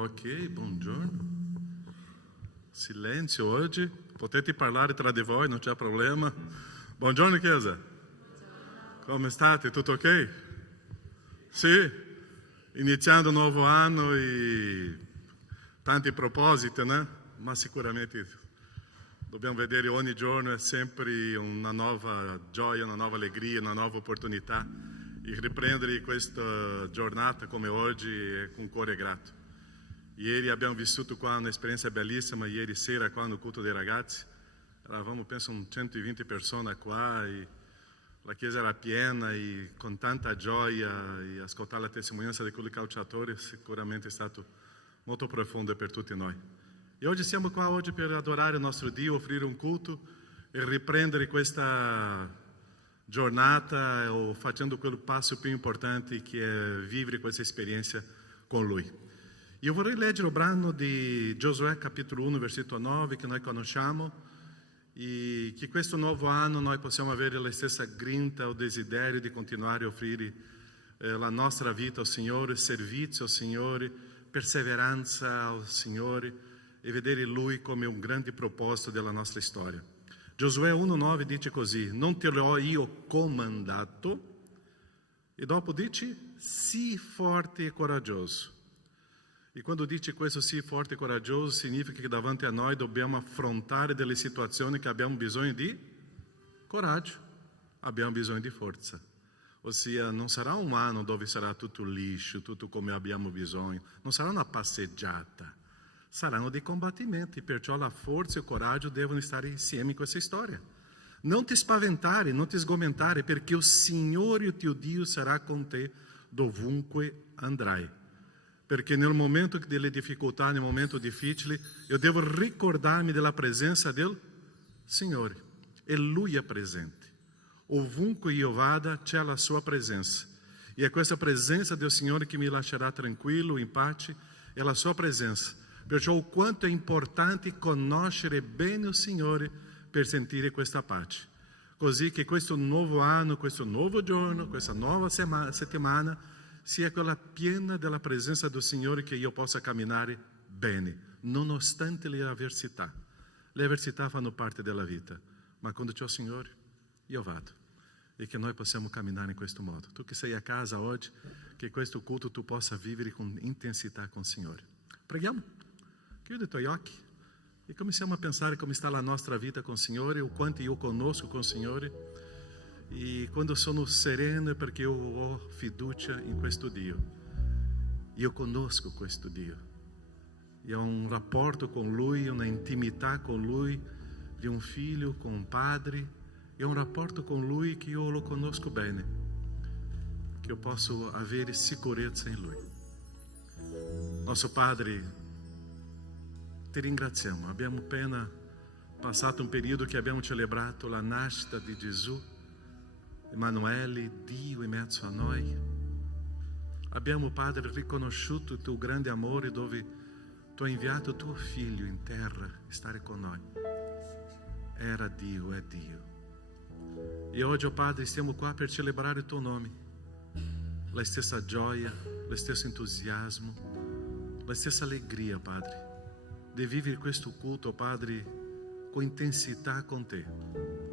Ok, buongiorno. Silenzio oggi. Potete parlare tra di voi, non c'è problema. Buongiorno Chiesa. Come state? Tutto ok? Sì? Iniziando un nuovo anno e tanti propositi, né? Ma sicuramente dobbiamo vedere ogni giorno è sempre una nuova gioia, una nuova allegria, una nuova opportunità. E riprendere questa giornata come oggi con cuore grato. Ieri abbiamo vissuto qua un'esperienza bellissima, ieri sera qua no culto dei ragazzi. Eravamo, penso, 120 persone qua e la chiesa era piena e con tanta gioia e ascoltare la testimonianza di quei calciatori sicuramente è stato molto profondo per tutti noi. E oggi siamo qua oggi per adorare il nostro Dio, offrire un culto e riprendere questa giornata o facendo quel passo più importante che è vivere questa esperienza con Lui. Io vorrei leggere il brano di Giosuè capitolo 1 versetto 9 che noi conosciamo e che questo nuovo anno noi possiamo avere la stessa grinta o desiderio di continuare a offrire la nostra vita al Signore, servizio al Signore, perseveranza al Signore e vedere Lui come un grande proposito della nostra storia. Giosuè 1,9 dice così: non te l'ho io comandato, e dopo dice sii forte e coraggioso. E quando dice questo sii forte e coraggioso significa che davanti a noi dobbiamo affrontare delle situazioni che abbiamo bisogno di coraggio, abbiamo bisogno di forza. Ossia non sarà un anno dove sarà tutto liscio, tutto come abbiamo bisogno, non sarà una passeggiata. Saranno dei combattimenti, perciò la forza e il coraggio devono stare insieme in questa storia. Non ti spaventare, non ti sgomentare, perché il Signore, il tuo Dio, sarà con te dovunque andrai. Perché nel momento delle difficoltà, nel momento difficile, io devo ricordarmi della presenza del Signore. E Lui è presente. Ovunque io vada, c'è la sua presenza. E è questa presenza del Signore che mi lascerà tranquillo, in pace, è la sua presenza. Perciò o quanto è importante conoscere bene il Signore per sentire questa pace. Così che questo nuovo anno, questo nuovo giorno, questa nuova settimana sia quella piena della presenza del Signore che io possa camminare bene, nonostante le avversità. Le avversità fanno parte della vita, ma quando c'è il Signore, io vado. E che noi possiamo camminare in questo modo. Tu che sei a casa oggi, che questo culto tu possa vivere con intensità con il Signore. Preghiamo? Chiudi i tuoi occhi e cominciamo a pensare come sta la nostra vita con il Signore, o quanto io conosco con il Signore. E quando sono sereno è perché io ho fiducia in questo Dio. Io conosco questo Dio. Io ho un rapporto con Lui, una intimità con Lui, di un figlio con un padre. Io ho un rapporto con Lui che io lo conosco bene, che io posso avere sicurezza in Lui. Nostro Padre, ti ringraziamo. Abbiamo appena passato un periodo che abbiamo celebrato la nascita di Gesù. Emanuele, Dio in mezzo a noi. Abbiamo, Padre, riconosciuto il tuo grande amore dove tu hai inviato tuo figlio in terra a stare con noi. Era Dio, è Dio. E oggi, oh Padre, stiamo qua per celebrare il tuo nome. La stessa gioia, lo stesso entusiasmo, la stessa allegria, Padre, di vivere questo culto, Padre, con intensità con te.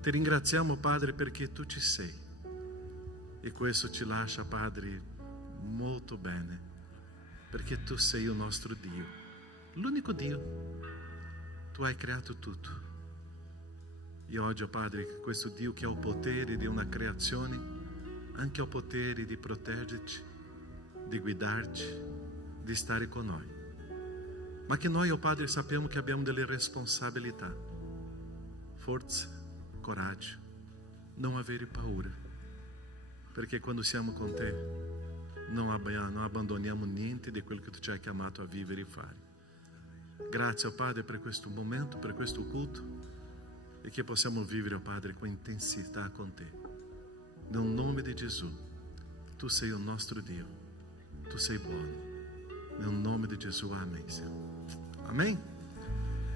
Ti ringraziamo, Padre, perché tu ci sei e questo ci lascia, Padre, molto bene, perché tu sei il nostro Dio, l'unico Dio. Tu hai creato tutto e oggi, Padre, questo Dio che ha il potere di una creazione anche ha il potere di proteggerci, di guidarci, di stare con noi, ma che noi, oh Padre, sappiamo che abbiamo delle responsabilità, forza, coraggio, non avere paura, perché quando siamo con te non abbandoniamo niente di quello che tu ci hai chiamato a vivere e fare. Grazie, oh Padre, per questo momento, per questo culto, e che possiamo vivere, oh Padre, con intensità con te. Nel nome di Gesù, tu sei il nostro Dio, tu sei buono. Nel nome di Gesù, amém. Amém?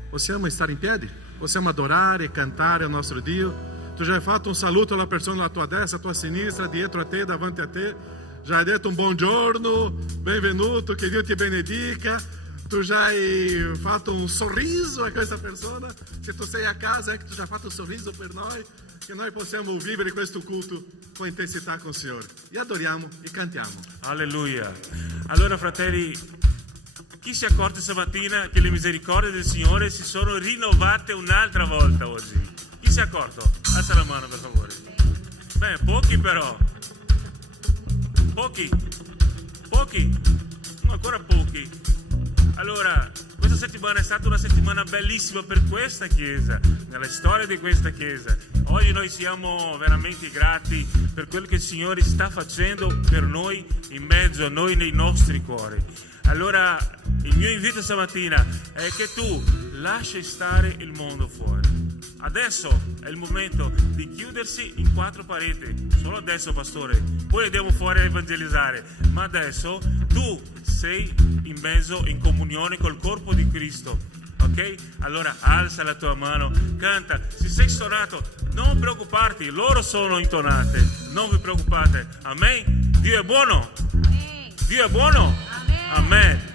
Possiamo stare in piedi? Possiamo adorare e cantare al nostro Dio? Tu já hai fatto un saluto alla persona alla tua destra, alla tua sinistra, dietro a te, davanti a te. già hai detto un buongiorno, benvenuto, che Dio ti benedica. Tu già hai fatto un sorriso a questa persona, che tu sei a casa e che tu già hai fatto un sorriso per noi, che noi possiamo vivere questo culto con intensità con il Signore. E adoriamo e cantiamo. Alleluia. Allora, fratelli, chi si è accorto stamattina che le misericordie del Signore si sono rinnovate un'altra volta oggi? Chi si è accorto? Alza la mano, per favore. Beh, pochi però. Pochi, no, ancora pochi. Allora, questa settimana è stata una settimana bellissima per questa Chiesa, nella storia di questa Chiesa. Oggi noi siamo veramente grati per quello che il Signore sta facendo per noi, in mezzo a noi, nei nostri cuori. Allora, il mio invito stamattina è che tu lasci stare il mondo fuori. Adesso è il momento di chiudersi in quattro pareti. Solo adesso, pastore. Poi andiamo fuori a evangelizzare. Ma adesso tu sei in mezzo, in comunione col corpo di Cristo. Ok? Allora alza la tua mano, canta. Se sei stonato, non preoccuparti, loro sono intonate. Non vi preoccupate. Amen. Dio è buono. Dio è buono. Amen.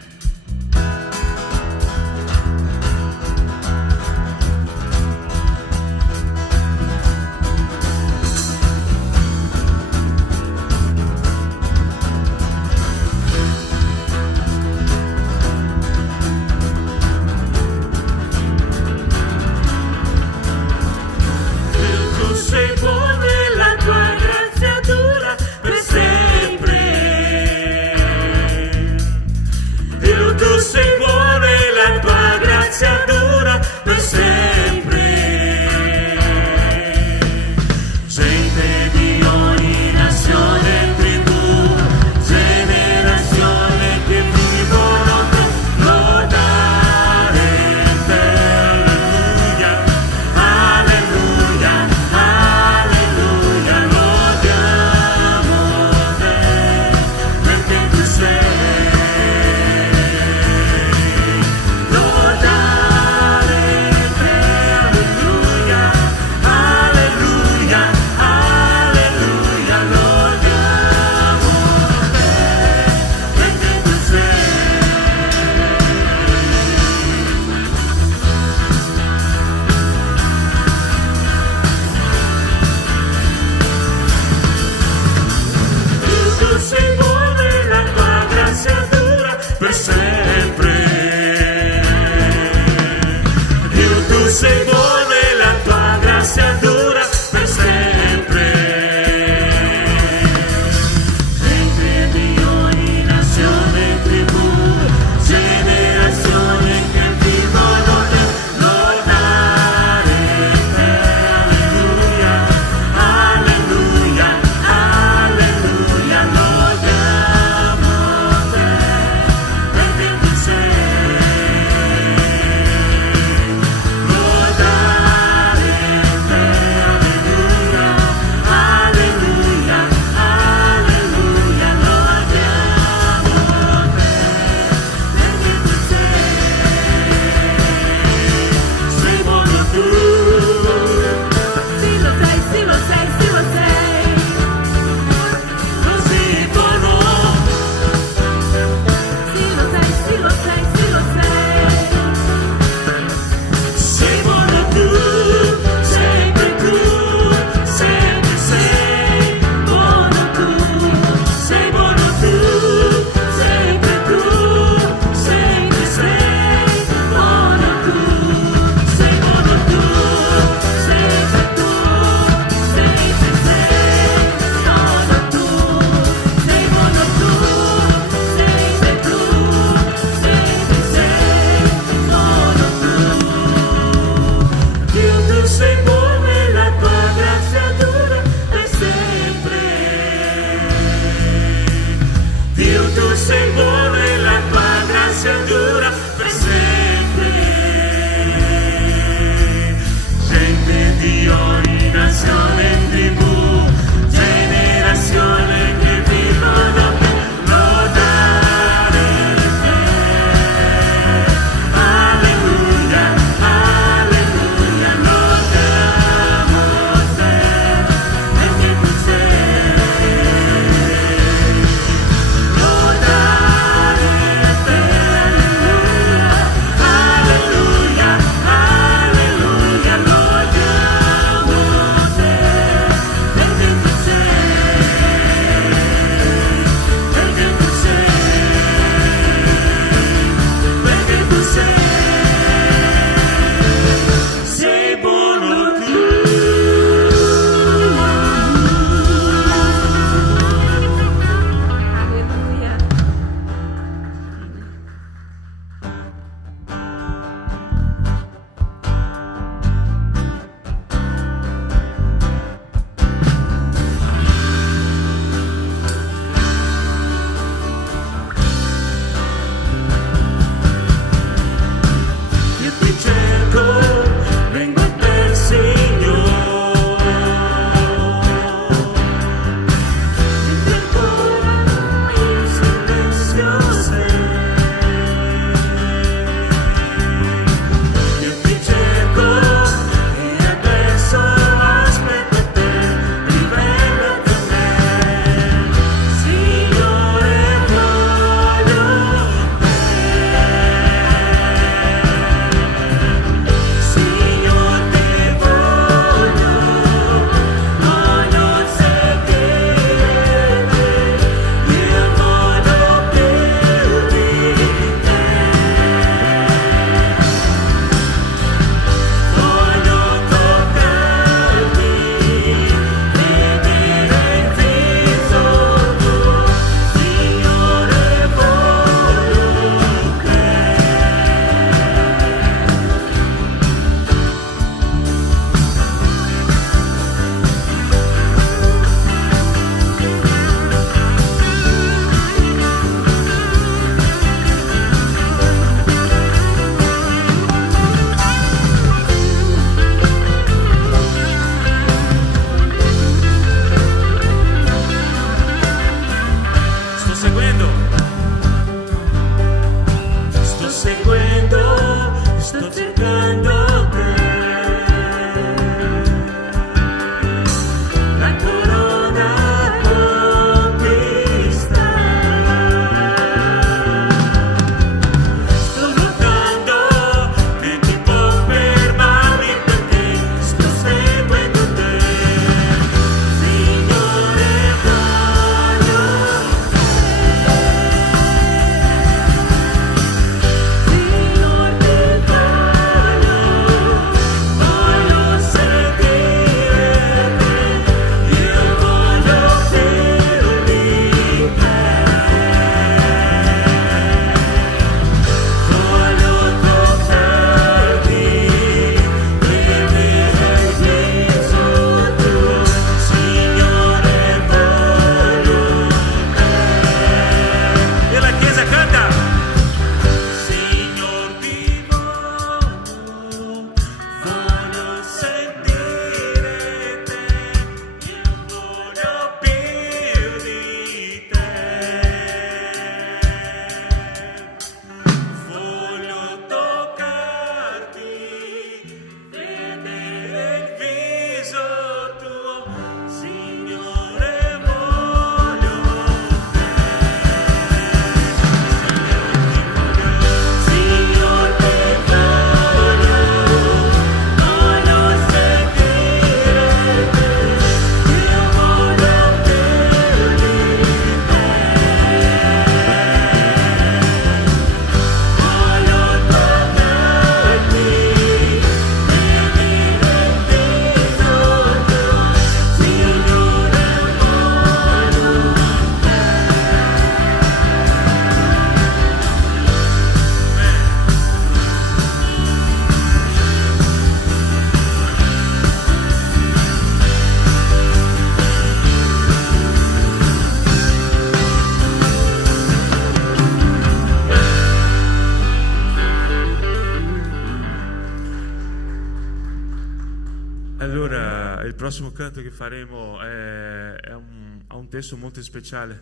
Allora, il prossimo canto che faremo ha un testo molto speciale.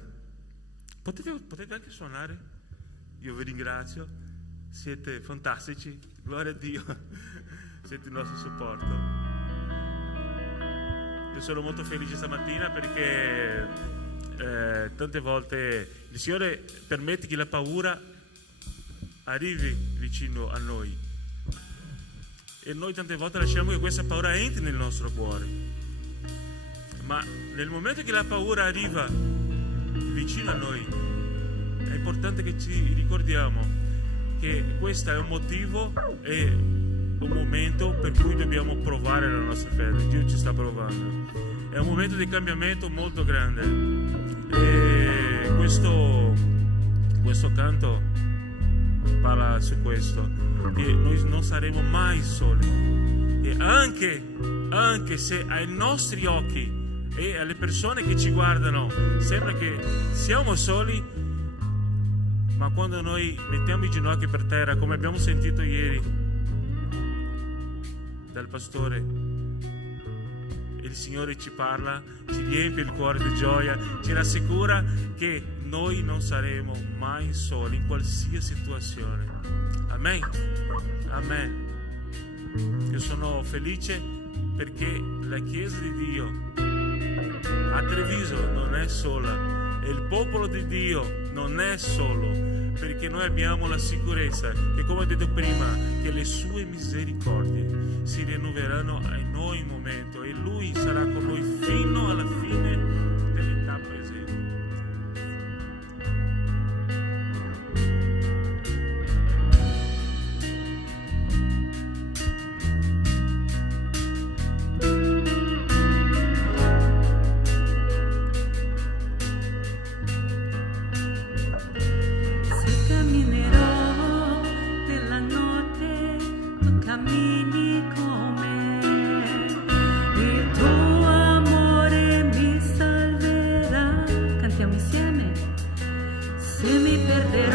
Potete anche suonare? Io vi ringrazio, siete fantastici, gloria a Dio, siete il nostro supporto. Io sono molto felice stamattina perché tante volte il Signore permette che la paura arrivi vicino a noi. E noi tante volte lasciamo che questa paura entri nel nostro cuore. Ma nel momento che la paura arriva vicino a noi, è importante che ci ricordiamo che questo è un motivo e un momento per cui dobbiamo provare la nostra fede. Dio ci sta provando. È un momento di cambiamento molto grande. E questo canto parla su questo, che noi non saremo mai soli, e anche se ai nostri occhi e alle persone che ci guardano sembra che siamo soli, ma quando noi mettiamo i ginocchi per terra, come abbiamo sentito ieri dal pastore, e il Signore ci parla, ci riempie il cuore di gioia, ci rassicura che noi non saremo mai soli in qualsiasi situazione. Amen. Amen. Io sono felice perché la Chiesa di Dio a Treviso non è sola e il popolo di Dio non è solo, perché noi abbiamo la sicurezza che, come ho detto prima, che le sue misericordie si rinnoveranno a noi in momento e Lui sarà con noi fino alla fine dell'età presente. Te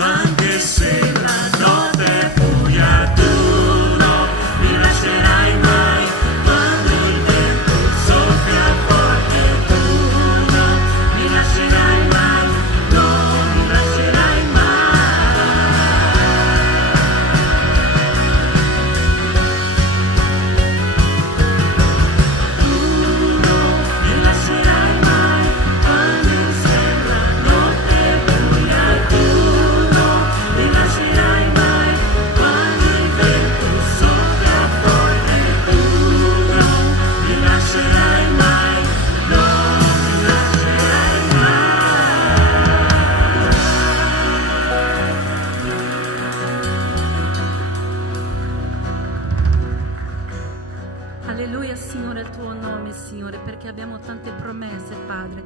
anche se la notte è buia, tu non mi lascerai mai. Quando il vento soffia forte, tu non mi lascerai mai, non mi lascerai mai. Tu non mi lascerai mai, quando sembra notte buia, tu non mi lascerai mai. Quando il vento soffia forte, tu non mi lascerai mai, non mi lascerai mai. Alleluia, Signore, al tuo nome, Signore, perché abbiamo tante promesse, Padre,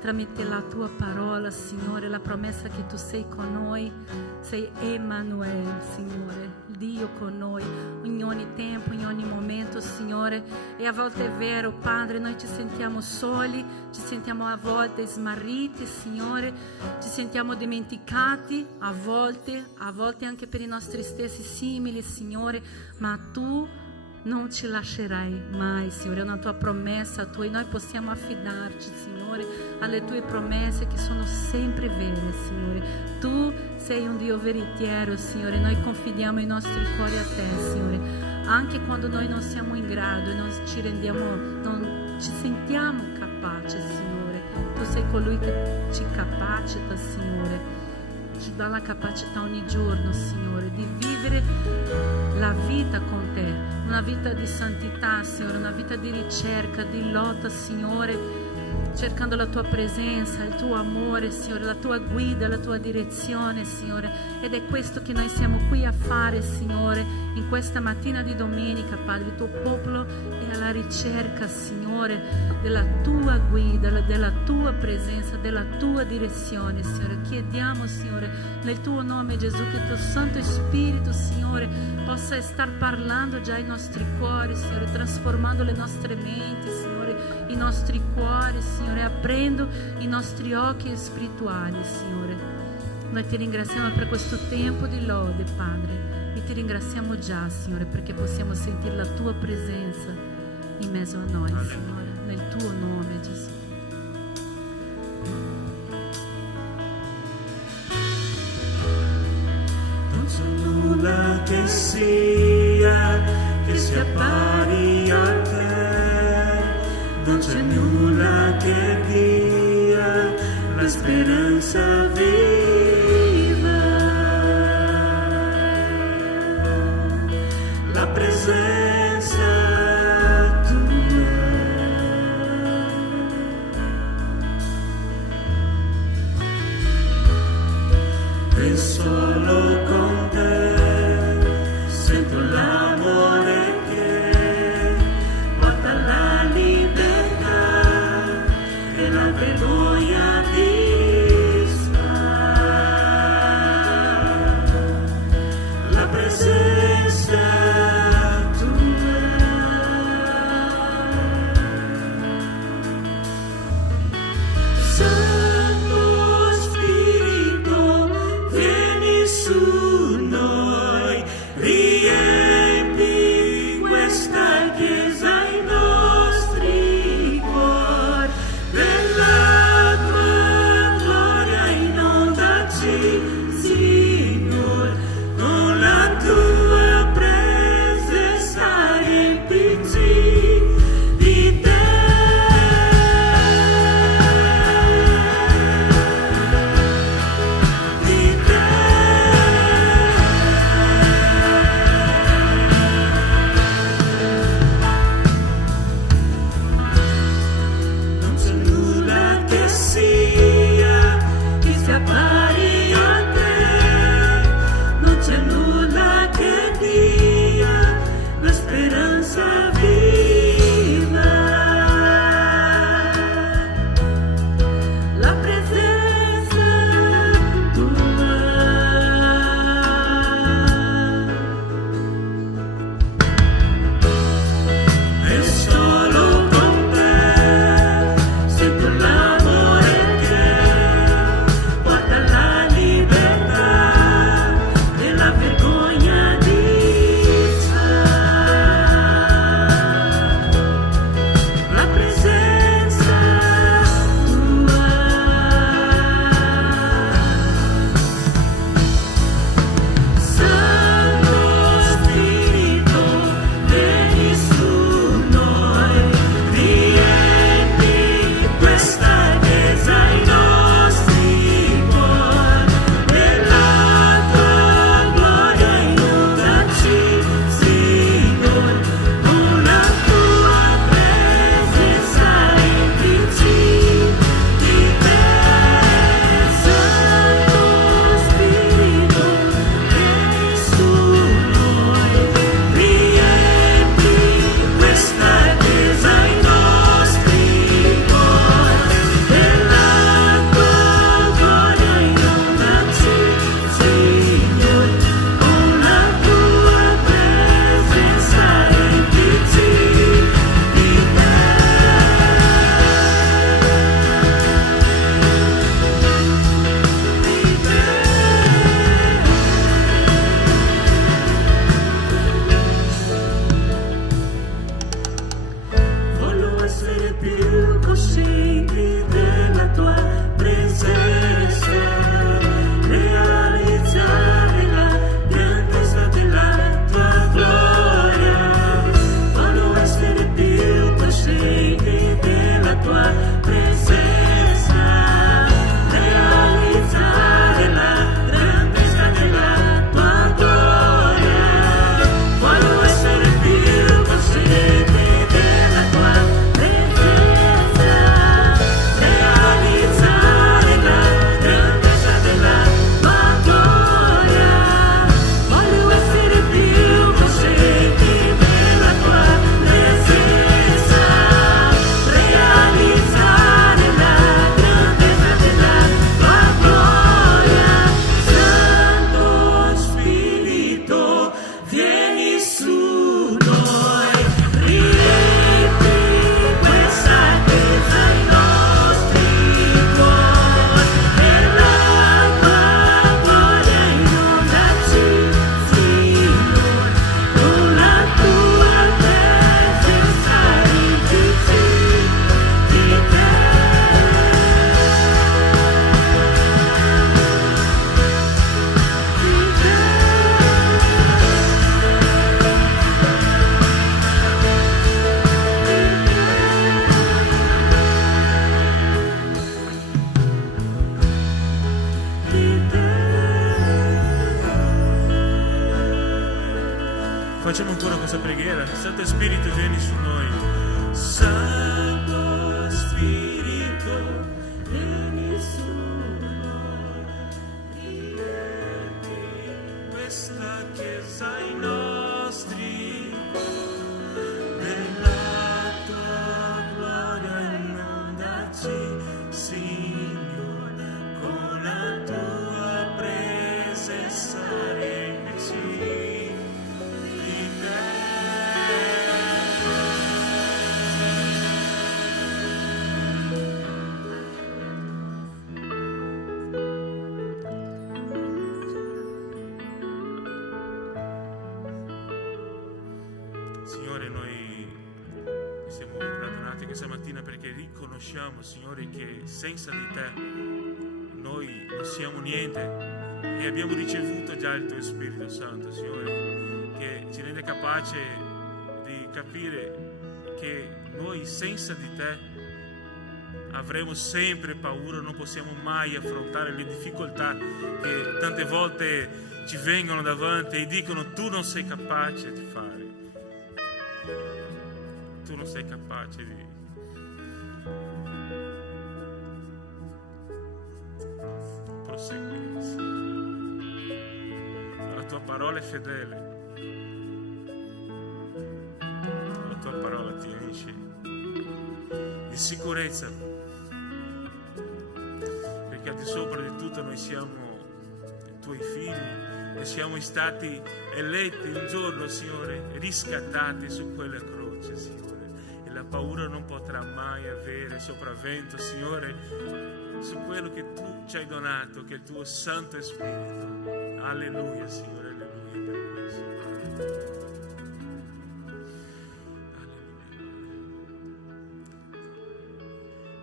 tramite la tua parola, Signore, la promessa che tu sei con noi, sei Emanuele, Signore, Dio con noi, in ogni tempo, in ogni momento, Signore. E a volte è vero, Padre, noi ci sentiamo soli, ci sentiamo a volte smarriti, Signore, ci sentiamo dimenticati, a volte anche per i nostri stessi simili, Signore, ma tu non ci lascerai mai, Signore, è una tua promessa tua e noi possiamo affidarci, Signore, alle tue promesse che sono sempre vere, Signore. Tu sei un Dio veritiero, Signore, noi confidiamo i nostri cuori a te, Signore, anche quando noi non siamo in grado e non ci sentiamo capaci, Signore. Tu sei colui che ci capacita, Signore, ci dà la capacità ogni giorno, Signore, di vivere la vita con te, una vita di santità, Signore, una vita di ricerca, di lotta, Signore, cercando la tua presenza, il tuo amore, Signore, la tua guida, la tua direzione, Signore. Ed è questo che noi siamo qui a fare, Signore, in questa mattina di domenica, Padre. Il tuo popolo è alla ricerca, Signore, della tua guida, della tua presenza, della tua direzione, Signore. Chiediamo, Signore, nel tuo nome, Gesù, che il tuo Santo Spirito, Signore, possa star parlando già ai nostri cuori, Signore, trasformando le nostre menti, Signore, i nostri cuori, Signore, aprendo i nostri occhi spirituali, Signore. Noi ti ringraziamo per questo tempo di lode, Padre, e ti ringraziamo già, Signore, perché possiamo sentire la tua presenza in mezzo a noi, Signore, nel tuo nome, Gesù. Non c'è nulla che sia pari a te, non c'è nulla che dia la speranza viva, la presenza tua è solo con te, sento l'amore che porta la libertà e la vergogna vista, la presenza tua. Santo Spirito, vieni su noi, vieni. Facciamo ancora questa preghiera. Santo Spirito, vieni su noi. Santo Spirito, vieni su noi. Riempi questa chiesa ai nostri. Nella tua gloria inondaci, Signore, con la tua presenza riempici di te. Signore, noi siamo radunati questa mattina perché riconosciamo, Signore, che senza di te noi non siamo niente e abbiamo ricevuto già il tuo Spirito Santo, Signore, che ci rende capace di capire che noi senza di te avremo sempre paura, non possiamo mai affrontare le difficoltà che tante volte ci vengono davanti e dicono tu non sei capace di fare. Tu non sei capace di proseguire. La tua parola è fedele. La tua parola ti unisce di sicurezza, perché al di sopra di tutto noi siamo i tuoi figli e siamo stati eletti un giorno, Signore, riscattati su quella croce, Signore. La paura non potrà mai avere sopravvento, Signore, su quello che tu ci hai donato, che è il tuo Santo Spirito. Alleluia, Signore, alleluia per questo. Alleluia.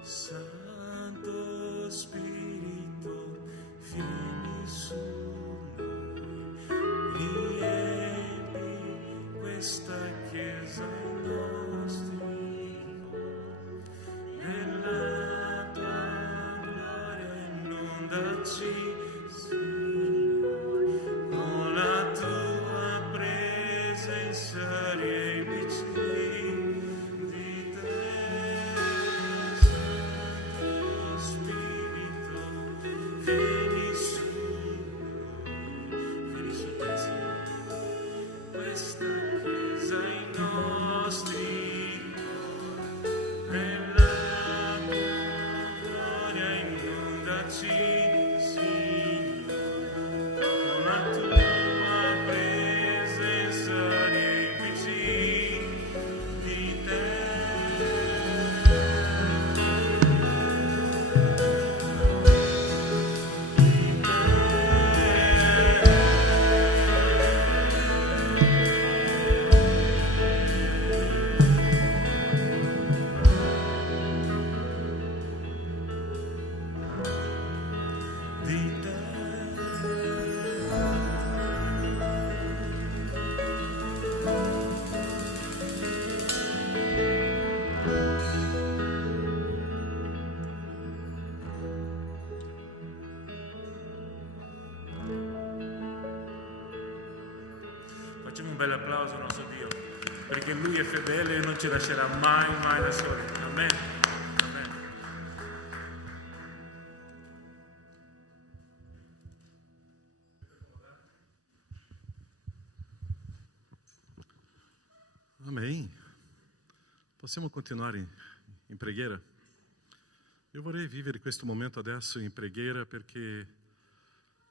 Santo Spirito, vieni su noi, riempi questa chiesa ai nostri. Nella tua gloria inondaci, Signore, con la tua presenza riempici di te. Santo Spirito, vieni su te, Signore, questa chiesa ai nostri. Facciamo un bel applauso al nostro Dio, perché Lui è fedele e non ci lascerà mai, mai da soli. Amen. Amen. Amém. Possiamo continuare in preghiera? Io vorrei vivere questo momento adesso in preghiera perché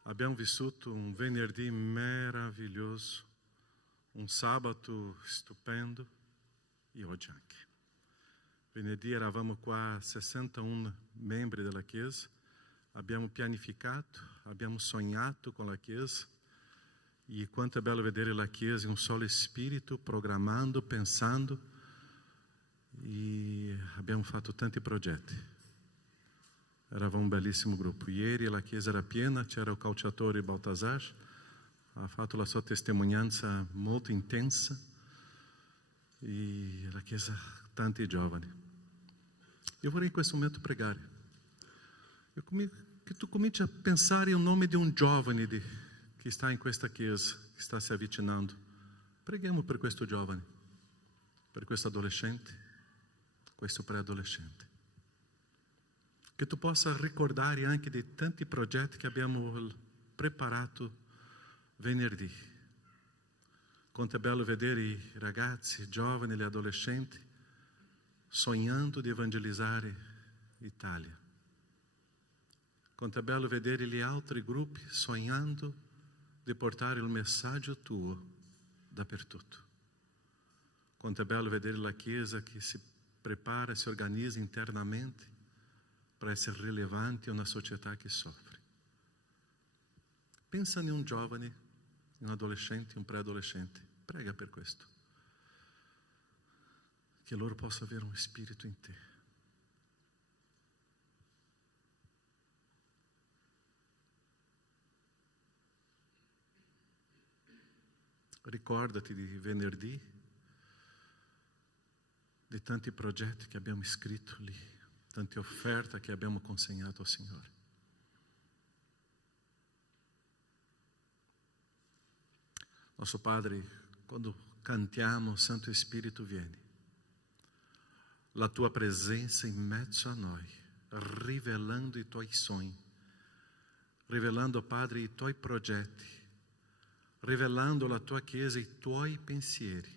abbiamo vissuto un venerdì meraviglioso, un sabato stupendo e oggi anche. Venerdì eravamo qua 61 membri della Chiesa, abbiamo pianificato, abbiamo sognato con la Chiesa e quanto è bello vedere la Chiesa in un solo spirito, programmando, pensando e abbiamo fatto tanti progetti. Eravamo un bellissimo gruppo. Ieri la Chiesa era piena, c'era il calciatore Baltasar, ha fatto la sua testimonianza molto intensa e la Chiesa tanti giovani. Io vorrei in questo momento pregare. Che tu cominci a pensare il nome di un giovane che sta in questa Chiesa, che sta si avvicinando. Preghiamo per questo giovane, per questo adolescente, questo preadolescente. Che tu possa ricordare anche di tanti progetti che abbiamo preparato venerdì. Quanto è bello vedere i ragazzi, i giovani, gli adolescenti sognando di evangelizzare l'Italia. Quanto è bello vedere gli altri gruppi sognando di portare il messaggio tuo dappertutto. Quanto è bello vedere la Chiesa che si prepara, si organizza internamente per essere rilevante in una società che soffre. Pensa in un giovane, in un adolescente, un preadolescente. Prega per questo. Che loro possano avere un spirito in te. Ricordati di venerdì, di tanti progetti che abbiamo scritto lì, tante offerte che abbiamo consegnato al Signore. Nostro Padre, quando cantiamo Santo Spirito vieni, la tua presenza in mezzo a noi, rivelando i tuoi sogni, rivelando, Padre, i tuoi progetti, rivelando la tua Chiesa, i tuoi pensieri.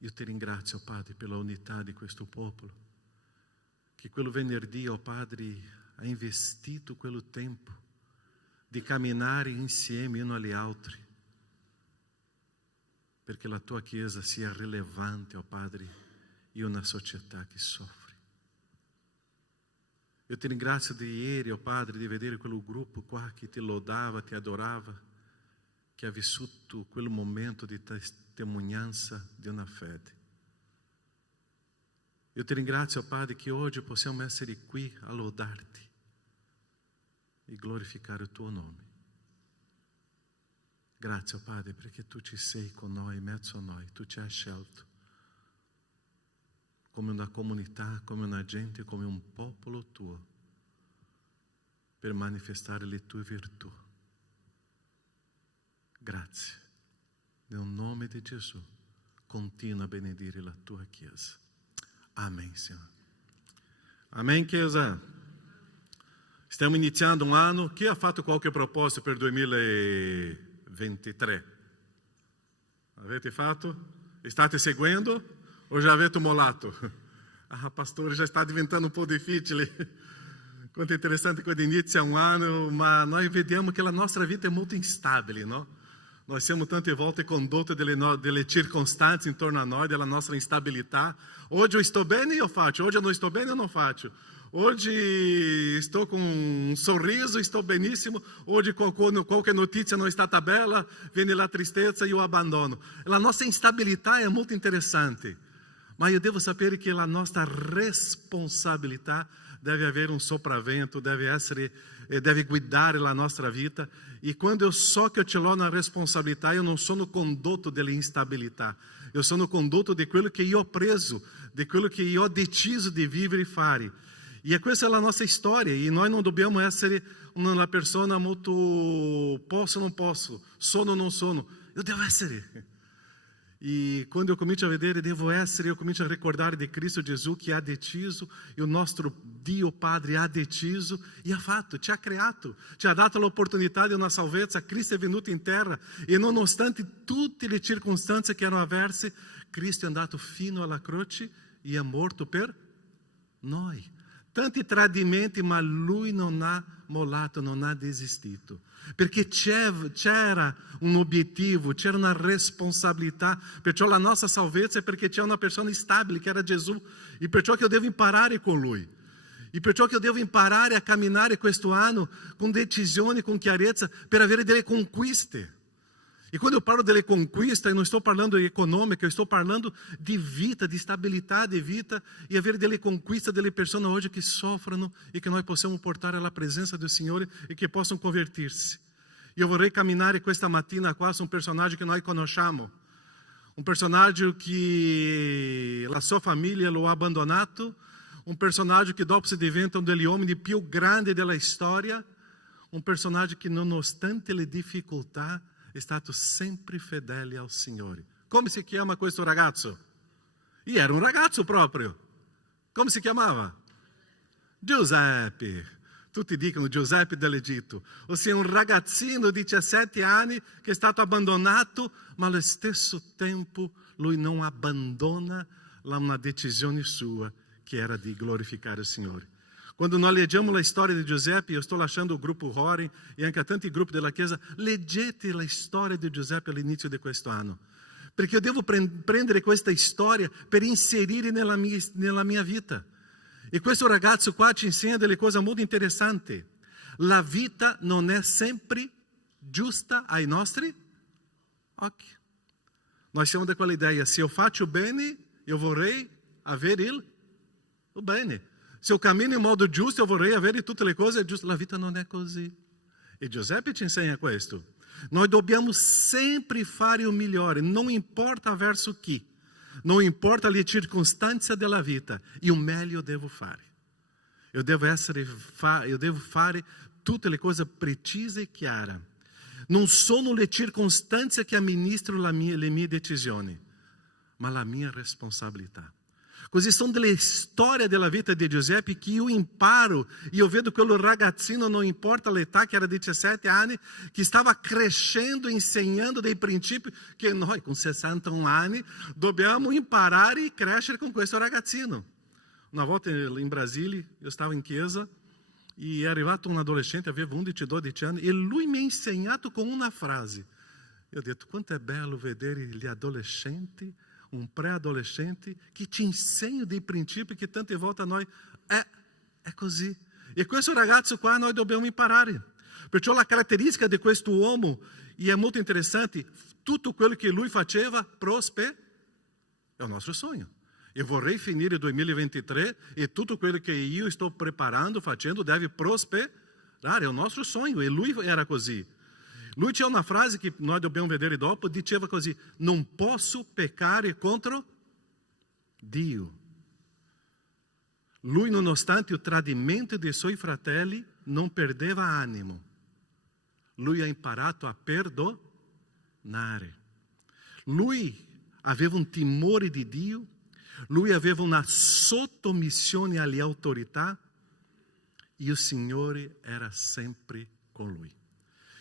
Io ti ringrazio, Padre, per la unità di questo popolo, che quello venerdì, oh Padre, ha investito quello tempo di camminare insieme uno agli altri, perché la tua Chiesa sia rilevante, oh Padre, in una società che soffre. Io ti ringrazio di ieri, oh Padre, di vedere quello gruppo qua che ti lodava, ti adorava, che ha vissuto quel momento di testimonianza di una fede. Io ti ringrazio, Padre, che oggi possiamo essere qui a lodarti e glorificare il tuo nome. Grazie, Padre, perché tu ci sei con noi, in mezzo a noi, tu ci hai scelto come una comunità, come una gente, come un popolo tuo, per manifestare le tue virtù. Grazie. Nel nome di Gesù, continua a benedire la tua Chiesa. Amen, Signore. Amen, Chiesa. Stiamo iniziando un anno. Chi ha fatto qualche proposito per 2023? Avete fatto? State seguendo? O già avete mollato? Ah, pastore, já está diventando um pouco difficile. Quanto é interessante quando inizia um ano, ma noi vediamo che la nostra vita è molto instabile, no? Nós siamo tante volte condotte delle circostanze intorno a noi, della nostra instabilità. Oggi sto bene io faccio, oggi non sto bene io non faccio. Oggi sto con un sorriso, sto benissimo. Oggi qualche notizia non è stata bella, viene la tristezza e io abbandono. La nostra instabilità è molto interessante. Ma io devo sapere che la nostra responsabilità deve avere un sopravvento, deve guidare la nostra vita. E quando eu so che ce l'ho una responsabilità, io non sono condotto dell'instabilità. Io sono condotto di quello che io ho preso, di quello che io ho deciso di vivere e fare. E questa è la nostra storia. E noi non dobbiamo essere una persona molto posso, non posso, sono, non sono. Io devo essere. E quando eu comincio a vedere devo essere, eu comincio a ricordare di Cristo Gesù che ha deciso, e il nostro Dio Padre ha deciso e ha fatto, ci ha creato, ci ha dato l'opportunità di una salvezza. Cristo è venuto in terra e nonostante tutte le circostanze che erano avverse, Cristo è andato fino alla croce e è morto per noi. Tanti tradimenti, ma Lui non ha mollato, non ha desistito. Perché c'era un obiettivo, c'era una responsabilità. Perciò la nostra salvezza è perché c'è una persona stabile, che era Gesù. E perciò che eu devo imparare con Lui. E perciò che eu devo imparare a camminare questo anno con decisione, con chiarezza, per avere delle conquiste. E quando eu parlo delle conquiste, eu não estou parlando econômica, eu estou parlando di vita, di stabilità di vita e avere delle conquiste delle persone oggi che soffrono e che noi possiamo portare alla presenza del Signore e che possano convertirsi. Io vorrei camminare questa mattina qua su un personaggio che noi conosciamo, un personaggio che la sua famiglia lo ha abbandonato, un personaggio che dopo si diventa uno degli uomini più grandi della storia, un personaggio che nonostante le difficoltà è stato sempre fedele al Signore. Come si chiama questo ragazzo? E era un ragazzo proprio. Come si chiamava? Giuseppe. Tutti dicono Giuseppe dell'Egitto. Ossia un ragazzino di 17 anni che è stato abbandonato, ma allo stesso tempo lui non abbandona una decisione sua, che era di glorificare il Signore. Quando noi leggiamo la storia di Giuseppe, io sto lasciando il gruppo Hori e anche a tanti gruppi della Chiesa, leggete la storia di Giuseppe all'inizio di questo anno. Perché io devo prendere questa storia per inserire nella mia vita. E questo ragazzo qua ci insegna delle cose molto interessanti. La vita non è sempre giusta ai nostri occhi. Noi siamo di quell'idea, se io faccio bene, io vorrei avere il bene. Se io cammino in modo giusto, io vorrei avere tutte le cose giuste. La vita non è così. E Giuseppe ci insegna questo. Noi dobbiamo sempre fare il migliore, non importa verso chi, non importa le circostanze della vita, io meglio devo fare. Io devo fare tutte le cose precise e chiare. Non sono le circostanze che amministrano le mie decisioni, ma la mia responsabilità. Così sono delle storie della vita di Giuseppe che io imparo. Io vedo quello ragazzino, non importa l'età, che era 17 anni, che stava crescendo, insegnando dei principi che noi con 61 anni dobbiamo imparare e crescere con questo ragazzino. Una volta in Brasile, io stavo in chiesa e è arrivato un adolescente, aveva 11-12 anni, e lui mi ha insegnato con una frase. Io ho detto, quanto è bello vedere gli adolescenti, un pré-adolescente che ci insegna dei principi che tante volte a noi è così. E questo ragazzo qua noi dobbiamo imparare. Perciò la caratteristica di questo uomo, e è molto interessante, tutto quello che lui faceva prospera, è il nostro sogno. Io vorrei finire il 2023 e tutto quello che io sto preparando, facendo, deve prosperare, è il nostro sogno. E lui era così. Lui c'è una frase che noi dobbiamo vedere dopo, diceva così, non posso peccare contro Dio. Lui, nonostante il tradimento dei suoi fratelli, non perdeva animo. Lui ha imparato a perdonare. Lui aveva un timore di Dio, lui aveva una sottomissione alle autorità e il Signore era sempre con lui.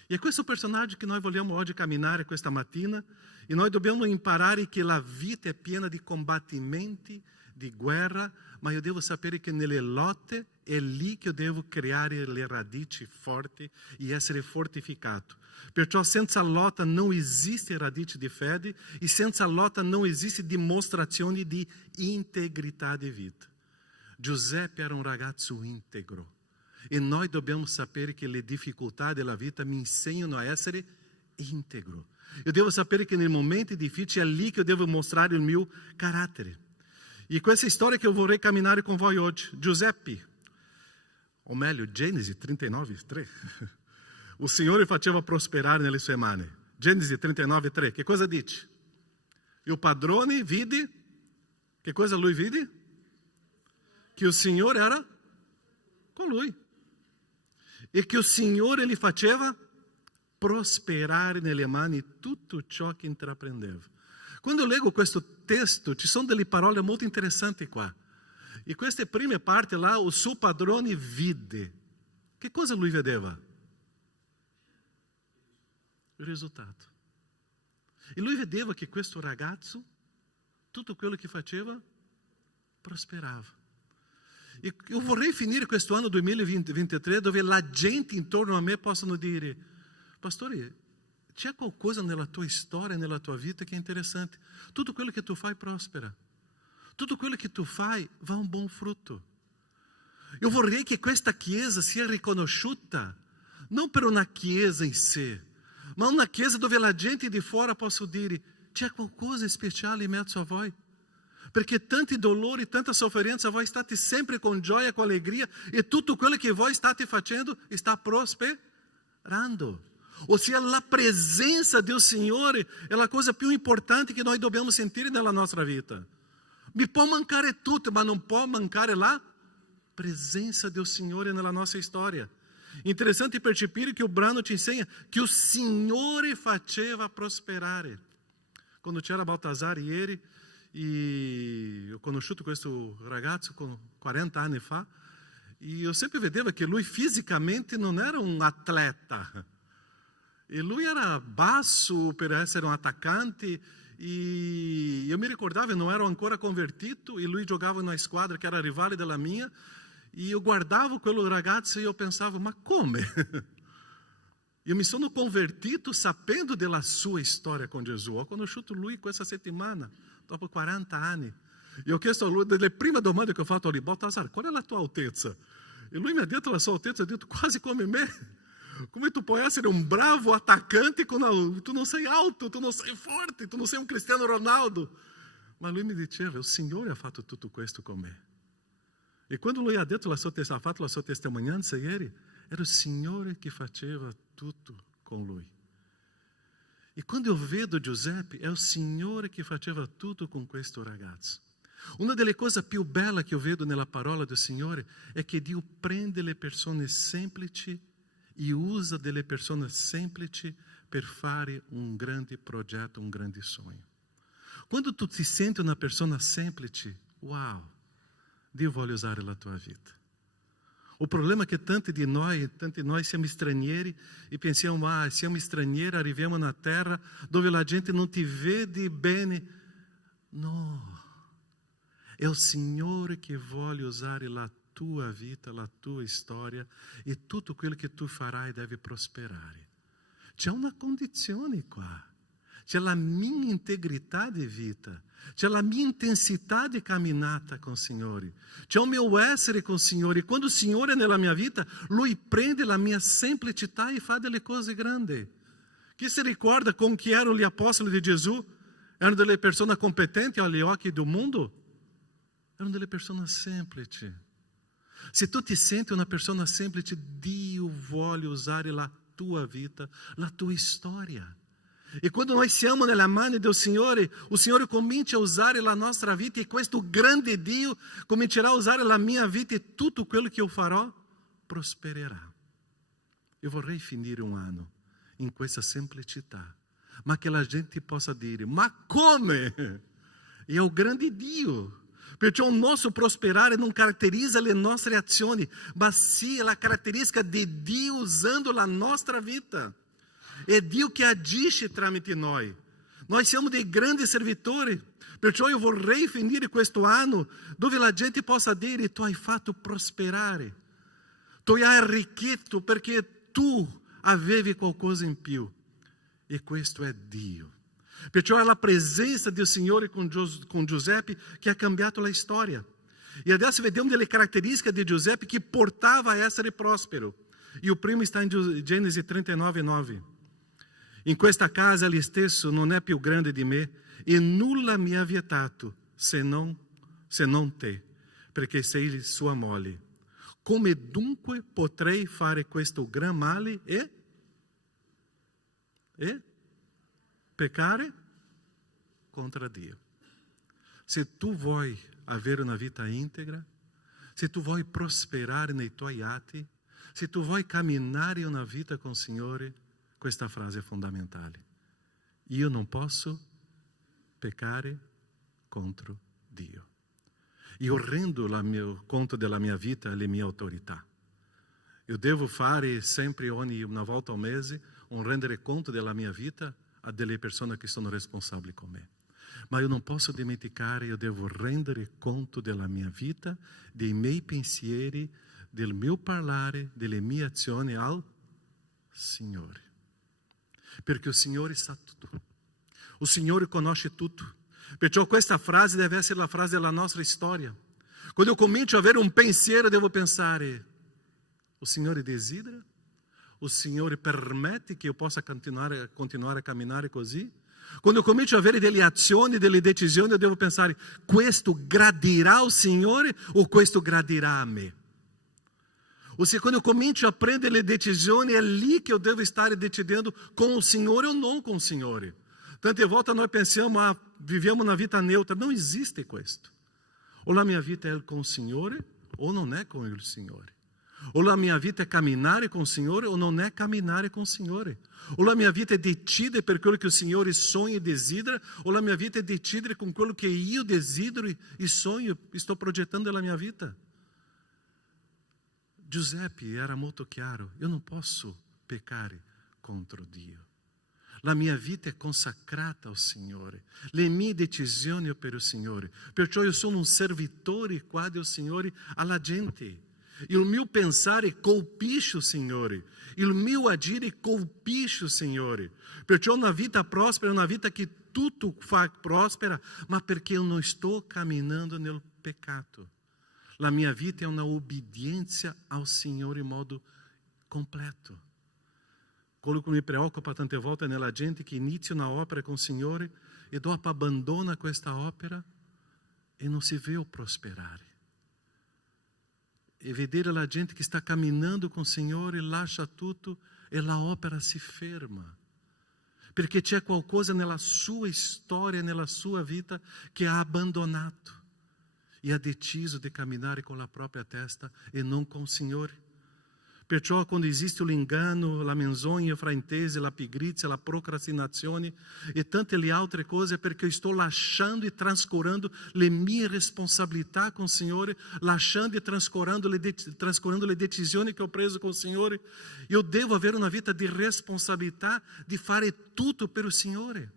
E è questo personaggio che noi vogliamo oggi camminare questa mattina, e noi dobbiamo imparare che la vita è piena di combattimenti, di guerra, ma io devo sapere che nelle lotte è lì che io devo creare le radici forti e essere fortificato. Perciò senza lotta non esiste radice di fede e senza lotta non esiste dimostrazione di integrità di vita. Giuseppe era un ragazzo integro. E noi dobbiamo sapere che le difficoltà della vita mi insegnano a essere integro. Io devo sapere che nei momenti difficili è lì che io devo mostrare il mio carattere. E questa storia che eu vorrei camminare con voi oggi, Giuseppe, o meglio, Genesi 39:3. O Signore faceva prosperare nelle sue mani. Genesi 39:3. Che cosa dice? Il padrone vide, che cosa lui vide? Che il Signore era con lui. E che il Signore gli faceva prosperare nelle mani tutto ciò che intraprendeva. Quando io leggo questo testo, ci sono delle parole molto interessanti qua. E queste prime parti là, il suo padrone vide. Che cosa lui vedeva? Il risultato. E lui vedeva che questo ragazzo, tutto quello che faceva, prosperava. E io vorrei finire questo anno 2023 dove la gente intorno a me possano dire: pastore, c'è qualcosa nella tua storia, nella tua vita che è interessante. Tutto quello che tu fai prospera. Tutto quello che tu fai va a un buon frutto. Io vorrei che questa chiesa sia riconosciuta non per una chiesa in sé, ma una chiesa dove la gente di fuori possa dire: c'è qualcosa speciale in mezzo a voi. Perché tanti dolori, tanta sofferenza, voi state sempre con gioia, con allegria, e tutto quello che voi state facendo sta prosperando. Ossia, la presenza del Signore è la cosa più importante che noi dobbiamo sentire nella nostra vita. Mi può mancare tutto, ma non può mancare la presenza del Signore nella nostra storia. Interessante percepire che il brano ci insegna che il Signore faceva prosperare. Quando c'era Baltasar ieri, ho conosciuto questo ragazzo con 40 anni fa, e io sempre vedevo che lui fisicamente non era un atleta. E lui era basso per essere un attaccante, e io mi ricordavo, eu não ero ancora convertito, e lui giocava in una squadra che era rivale della mia, e io guardavo quello ragazzo e io pensavo, ma come? Io mi sono convertito sapendo della sua storia con Gesù. Ho conosciuto lui questa settimana, dopo 40 anni. E ho chiesto a lui, delle prime domande che ho fatto a lui, Baltasar, qual è la tua altezza? E lui mi ha detto la sua altezza, ha detto, quasi come me. Come tu puoi essere un bravo attaccante quando tu non sei alto, tu non sei forte, tu non sei un Cristiano Ronaldo? Ma lui mi diceva, il Signore ha fatto tutto questo con me. E quando lui ha fatto la sua testimonianza ieri, era il Signore che faceva tutto con lui. E quando eu vedo Giuseppe, è il Signore che faceva tutto con questo ragazzo. Una delle cose più belle che eu vedo nella parola del Signore è che Dio prende le persone semplici e usa delle persone semplici per fare un grande progetto, un grande sogno. Quando tu ti senti una persona semplice, wow, Dio vuole usare la tua vita. O problema è che tanti di noi siamo stranieri e pensiamo, siamo stranieri, arriviamo na terra dove la gente non ti vede bene. No, è il Signore che vuole usare la tua vita, la tua storia, e tutto quello che tu farai deve prosperare. C'è una condizione qua. C'è la mia integrità di vita, c'è la mia intensità di camminata con il Signore, c'è il mio essere con il Signore. Quando il Signore è nella mia vita, Lui prende la mia semplicità e fa delle cose grandi. Chi si ricorda con chi erano gli apostoli di Gesù? Erano delle persone competenti agli occhi del mondo? Erano delle persone semplici. Se tu ti senti una persona semplice, Dio vuole usare la tua vita, la tua storia. E quando noi siamo nelle mani del Signore, il Signore comincia a usare la nostra vita, e questo grande Dio comincerà a usare la mia vita, e tutto quello che io farò prospererà. Io vorrei finire un anno in questa semplicità, ma che la gente possa dire, ma come? È il grande Dio. Perciò il nostro prosperare non caratterizza le nostre azioni, ma sì la caratteristica di Dio usando la nostra vita. È Dio che agisce tramite noi. Noi siamo dei grandi servitori. Perciò io vorrei finire questo anno dove la gente possa dire, tu hai fatto prosperare, tu hai arricchito perché tu avevi qualcosa in più. E questo è Dio. Perciò è la presenza del Signore con Giuseppe che ha cambiato la storia. E adesso vediamo delle caratteristiche di Giuseppe che portava a essere prospero. E il primo sta in Genesi 39:9. In questa casa egli stesso non è più grande di me, e nulla mi ha vietato se non te, perché sei sua moglie. Come dunque potrei fare questo gran male e peccare contro Dio? Se tu vuoi avere una vita integra, se tu vuoi prosperare nei tuoi atti, se tu vuoi camminare una vita con il Signore, questa frase è fondamentale. Io non posso peccare contro Dio. Io rendo conto della mia vita alle mie autorità. Io devo fare sempre, una volta al mese, un rendere conto della mia vita a delle persone che sono responsabili con me. Ma io non posso dimenticare, io devo rendere conto della mia vita, dei miei pensieri, del mio parlare, delle mie azioni al Signore. Perché il Signore sa tutto. Il Signore conosce tutto. Perciò questa frase deve essere la frase della nostra storia. Quando io comincio a avere un pensiero, devo pensare, il Signore desidera? Il Signore permette che io possa continuare a camminare così? Quando io comincio a avere delle azioni, delle decisioni, io devo pensare, questo gradirà al Signore o questo gradirà a me? Ossia, quando eu comincio a prendere le decisioni, è lì che eu devo stare decidendo com o Senhor ou não com o Senhor. Tante volte nós pensamos, viviamo una vita neutra. Non esiste questo. O la mia vita è con il Signore o non è con il Signore. O la mia vita è camminare con il Signore o non è camminare con il Signore? O la mia vita è decidere per quello che il Signore sogna e desidera, o la mia vita è decidere con quello che io desidero e sogno e sto progettando nella mia vita? Giuseppe era molto chiaro: io non posso peccare contro Dio. La mia vita è consacrata al Signore, le mie decisioni per il Signore, perciò io sono un servitore qua del Signore alla gente. Il mio pensare colpisce il Signore, il mio agire colpisce il Signore, perciò una vita prospera è una vita che tutto fa prospera, ma perché io non sto camminando nel peccato. La mia vita è una obbedienza al Signore in modo completo. Quello che mi preoccupa tante volte nella gente che inizia una opera con il Signore e dopo abbandona questa opera e non si vede prosperare. E vedere la gente che sta camminando con il Signore lascia tutto e la opera si ferma. Perché c'è qualcosa nella sua storia, nella sua vita che ha abbandonato e ha deciso di camminare con la propria testa e non con il Signore. Perciò quando esiste l'ingano, la menzogna, la fraintesi, la pigrizia, la procrastinazione e tante altre cose, perché sto lasciando e trascurando le mie responsabilità con il Signore, lasciando e trascurando le decisioni che ho preso con il Signore. Io devo avere una vita di responsabilità, di fare tutto per il Signore.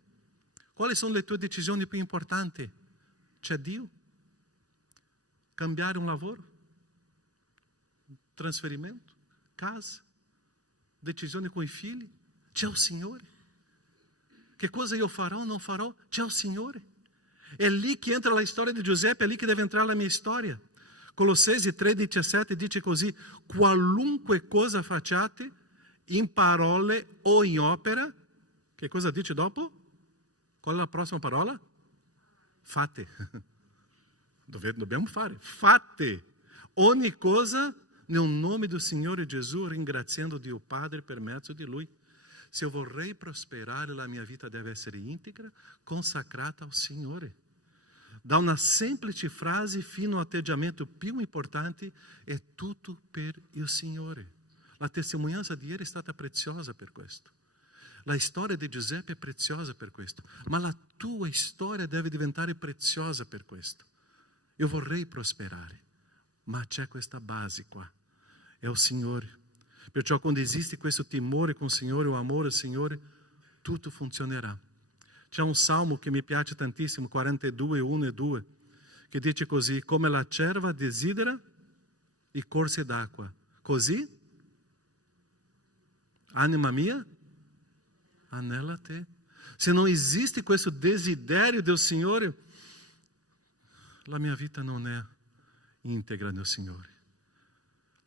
Quali sono le tue decisioni più importanti? C'è Dio? Cambiare un lavoro? Trasferimento? Casa, decisioni con i figli, c'è il Signore. Che cosa io farò o non farò? C'è il Signore. È lì che entra la storia di Giuseppe, è lì che deve entrare la mia storia. Colossesi 3,17 dice così: qualunque cosa facciate, in parole o in opera, che cosa dice dopo? Qual è la prossima parola? Fate. Dobbiamo fare. Fate ogni cosa nel nome del Signore Gesù, ringraziando Dio Padre per mezzo di Lui. Se io vorrei prosperare, la mia vita deve essere integra, consacrata al Signore. Da una semplice frase fino all'atteggiamento più importante, è tutto per il Signore. La testimonianza di ieri è stata preziosa per questo. La storia di Giuseppe è preziosa per questo, ma la tua storia deve diventare preziosa per questo. Io vorrei prosperare, ma c'è questa base qua. È il Signore. Perciò quando esiste questo timore con il Signore, o amore al Signore, tutto funzionerà. C'è un salmo che mi piace tantissimo, 42, 1 e 2, che dice così: come la cerva desidera i corsi d'acqua, così, anima mia, anela a te. Se non esiste questo desiderio del Signore, la mia vita non è integra nel Signore.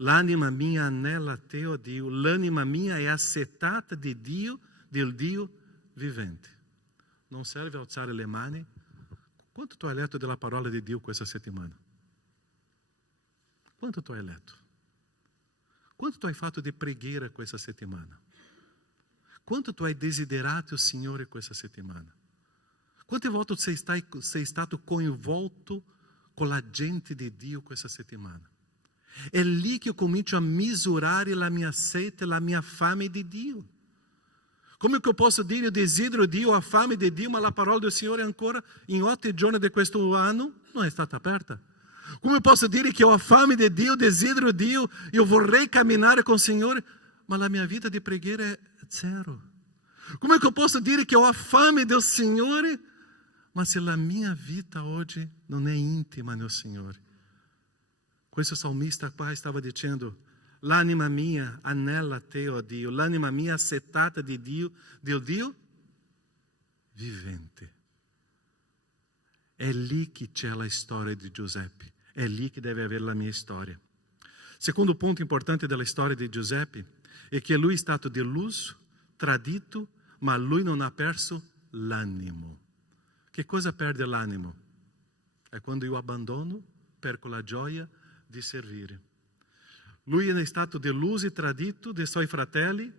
L'anima mia anela a te, o Dio, l'anima mia è assetata di Dio, del Dio vivente. Non serve alzare le mani. Quanto tu hai letto della parola di Dio questa settimana? Quanto tu hai letto? Quanto tu hai fatto di preghiera questa settimana? Quanto tu hai desiderato il Signore questa settimana? Quante volte sei stato coinvolto con la gente di Dio questa settimana? È lì che io comincio a misurare la mia sete, la mia fame di Dio. Come che eu posso dire, io desidero Dio, ho fame di Dio, ma la parola del Signore ancora in 8 giorni di questo anno non è stata aperta? Come posso dire che ho fame di Dio, desidero Dio, io vorrei camminare con il Signore, ma la mia vita di preghiera è zero? Come che eu posso dire che ho fame del Signore, ma se la mia vita oggi non è intima nel Signore? Questo salmista qua stava dicendo: l'anima mia anela a te, o Dio, l'anima mia assetata di Dio, del Dio vivente. È lì che c'è la storia di Giuseppe, è lì che deve avere la mia storia. Secondo punto importante della storia di Giuseppe è che lui è stato deluso, tradito, ma lui non ha perso l'animo. Che cosa perde l'animo? È quando io abbandono, perco la gioia di servire. Lui è stato deluso e tradito dai suoi fratelli,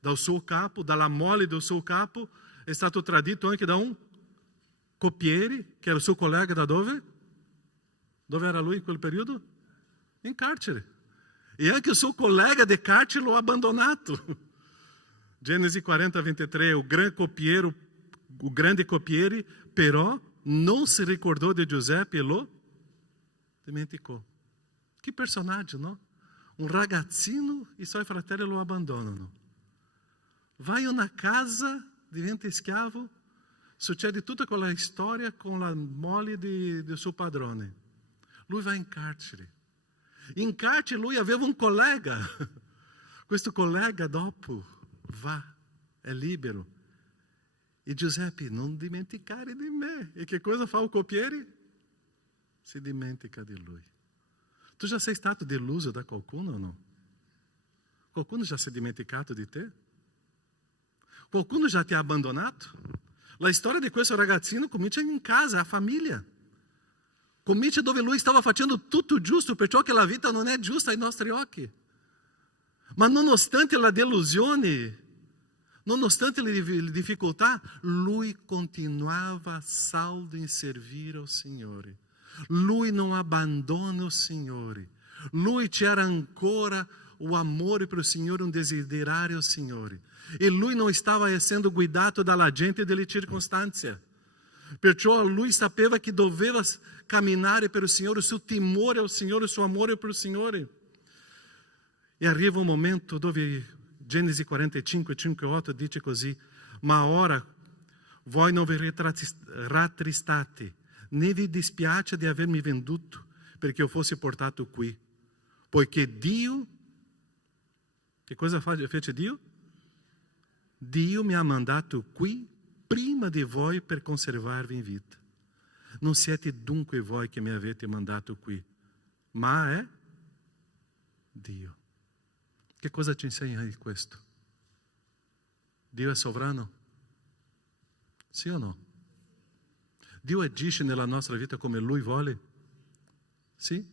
dal suo capo, dalla moglie del suo capo, è stato tradito anche da un coppiere, che era il suo collega da dove? Dove era lui in quel periodo? In carcere. e anche o seu colega de kart l'ho abbandonato. Gênesis 40, 23, o grande copiere, però non si ricordò di Giuseppe e lo dimenticò. Que personagem, não? Um ragazzino e suoi fratelli lo abbandonano. Vai in una casa, diventa schiavo, succede tutta quella storia con la moglie del suo padrone. Lui va in carcere. In carcere lui aveva un collega. Questo collega dopo va, è libero. E Giuseppe, non dimenticare di me. E che cosa fa o copiere? Si dimentica di lui. Tu já sei stato deluso da qualcuno o não? Qualcuno já si è dimenticato di te? Qualcuno já ti ha abbandonato? La storia di questo ragazzino comincia in casa, a famiglia. Comincia dove lui stava facendo tutto giusto, perciò che la vita non è giusta ai nostri occhi. Ma nonostante la delusione, nonostante le difficoltà, lui continuava saldo in servire al Signore. Lui non abbandona il Signore. Lui c'era ancora o amore per il Signore, un desiderio al Signore. E lui non stava essendo guidato dalla gente e dalle circostanze. Perciò lui sapeva che doveva camminare per il Signore, il suo timore al Signore, il suo amore per il Signore. E arriva un momento dove Genesi 45, 5 e 8 dice così: ma ora voi non vi rattristate, né vi dispiace di avermi venduto perché io fossi portato qui, poiché Dio, che cosa fece Dio? Dio mi ha mandato qui prima di voi per conservarvi in vita. Non siete dunque voi che mi avete mandato qui, ma è Dio. Che cosa ci insegna di questo? Dio è sovrano? Sì o no? Dio agisce nella nostra vita come Lui vuole? Sì?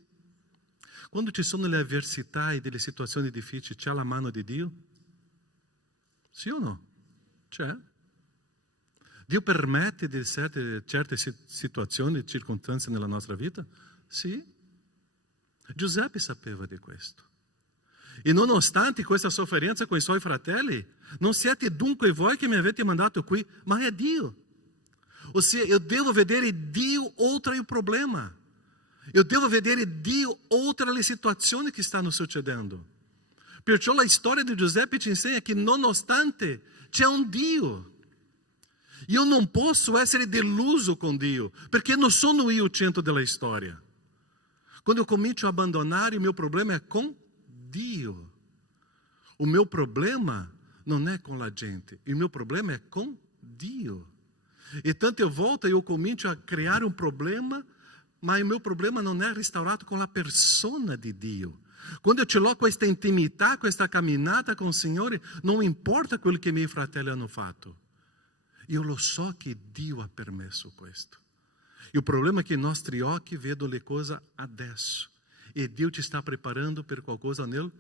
Quando ci sono le avversità e delle situazioni difficili, c'è la mano di Dio? Sì o no? C'è. Dio permette di certe situazioni e circostanze nella nostra vita? Sì. Giuseppe sapeva di questo. E nonostante questa sofferenza con i suoi fratelli, non siete dunque voi che mi avete mandato qui, ma è Dio. Ossia, eu devo vedere Dio oltre il problema. Eu devo vedere Dio oltre le situazioni che stanno succedendo. Perciò la storia di Giuseppe ci insegna che nonostante c'è un Dio. Io non posso essere deluso con Dio, perché non sono io il centro della storia. Quando eu comincio a abbandonare, il mio problema è con Dio. Il mio problema non è con la gente, il mio problema è con Dio. E tante volte eu comincio a creare un problema, ma il mio problema non è restaurato con la persona di Dio. Quando eu ce l'ho questa intimità, questa camminata con il Signore, non importa quello che i miei fratelli hanno fatto. Io lo so che Dio ha permesso questo. Il problema è che i nostri occhi vedono le cose adesso. E Dio ti sta preparando per qualcosa nel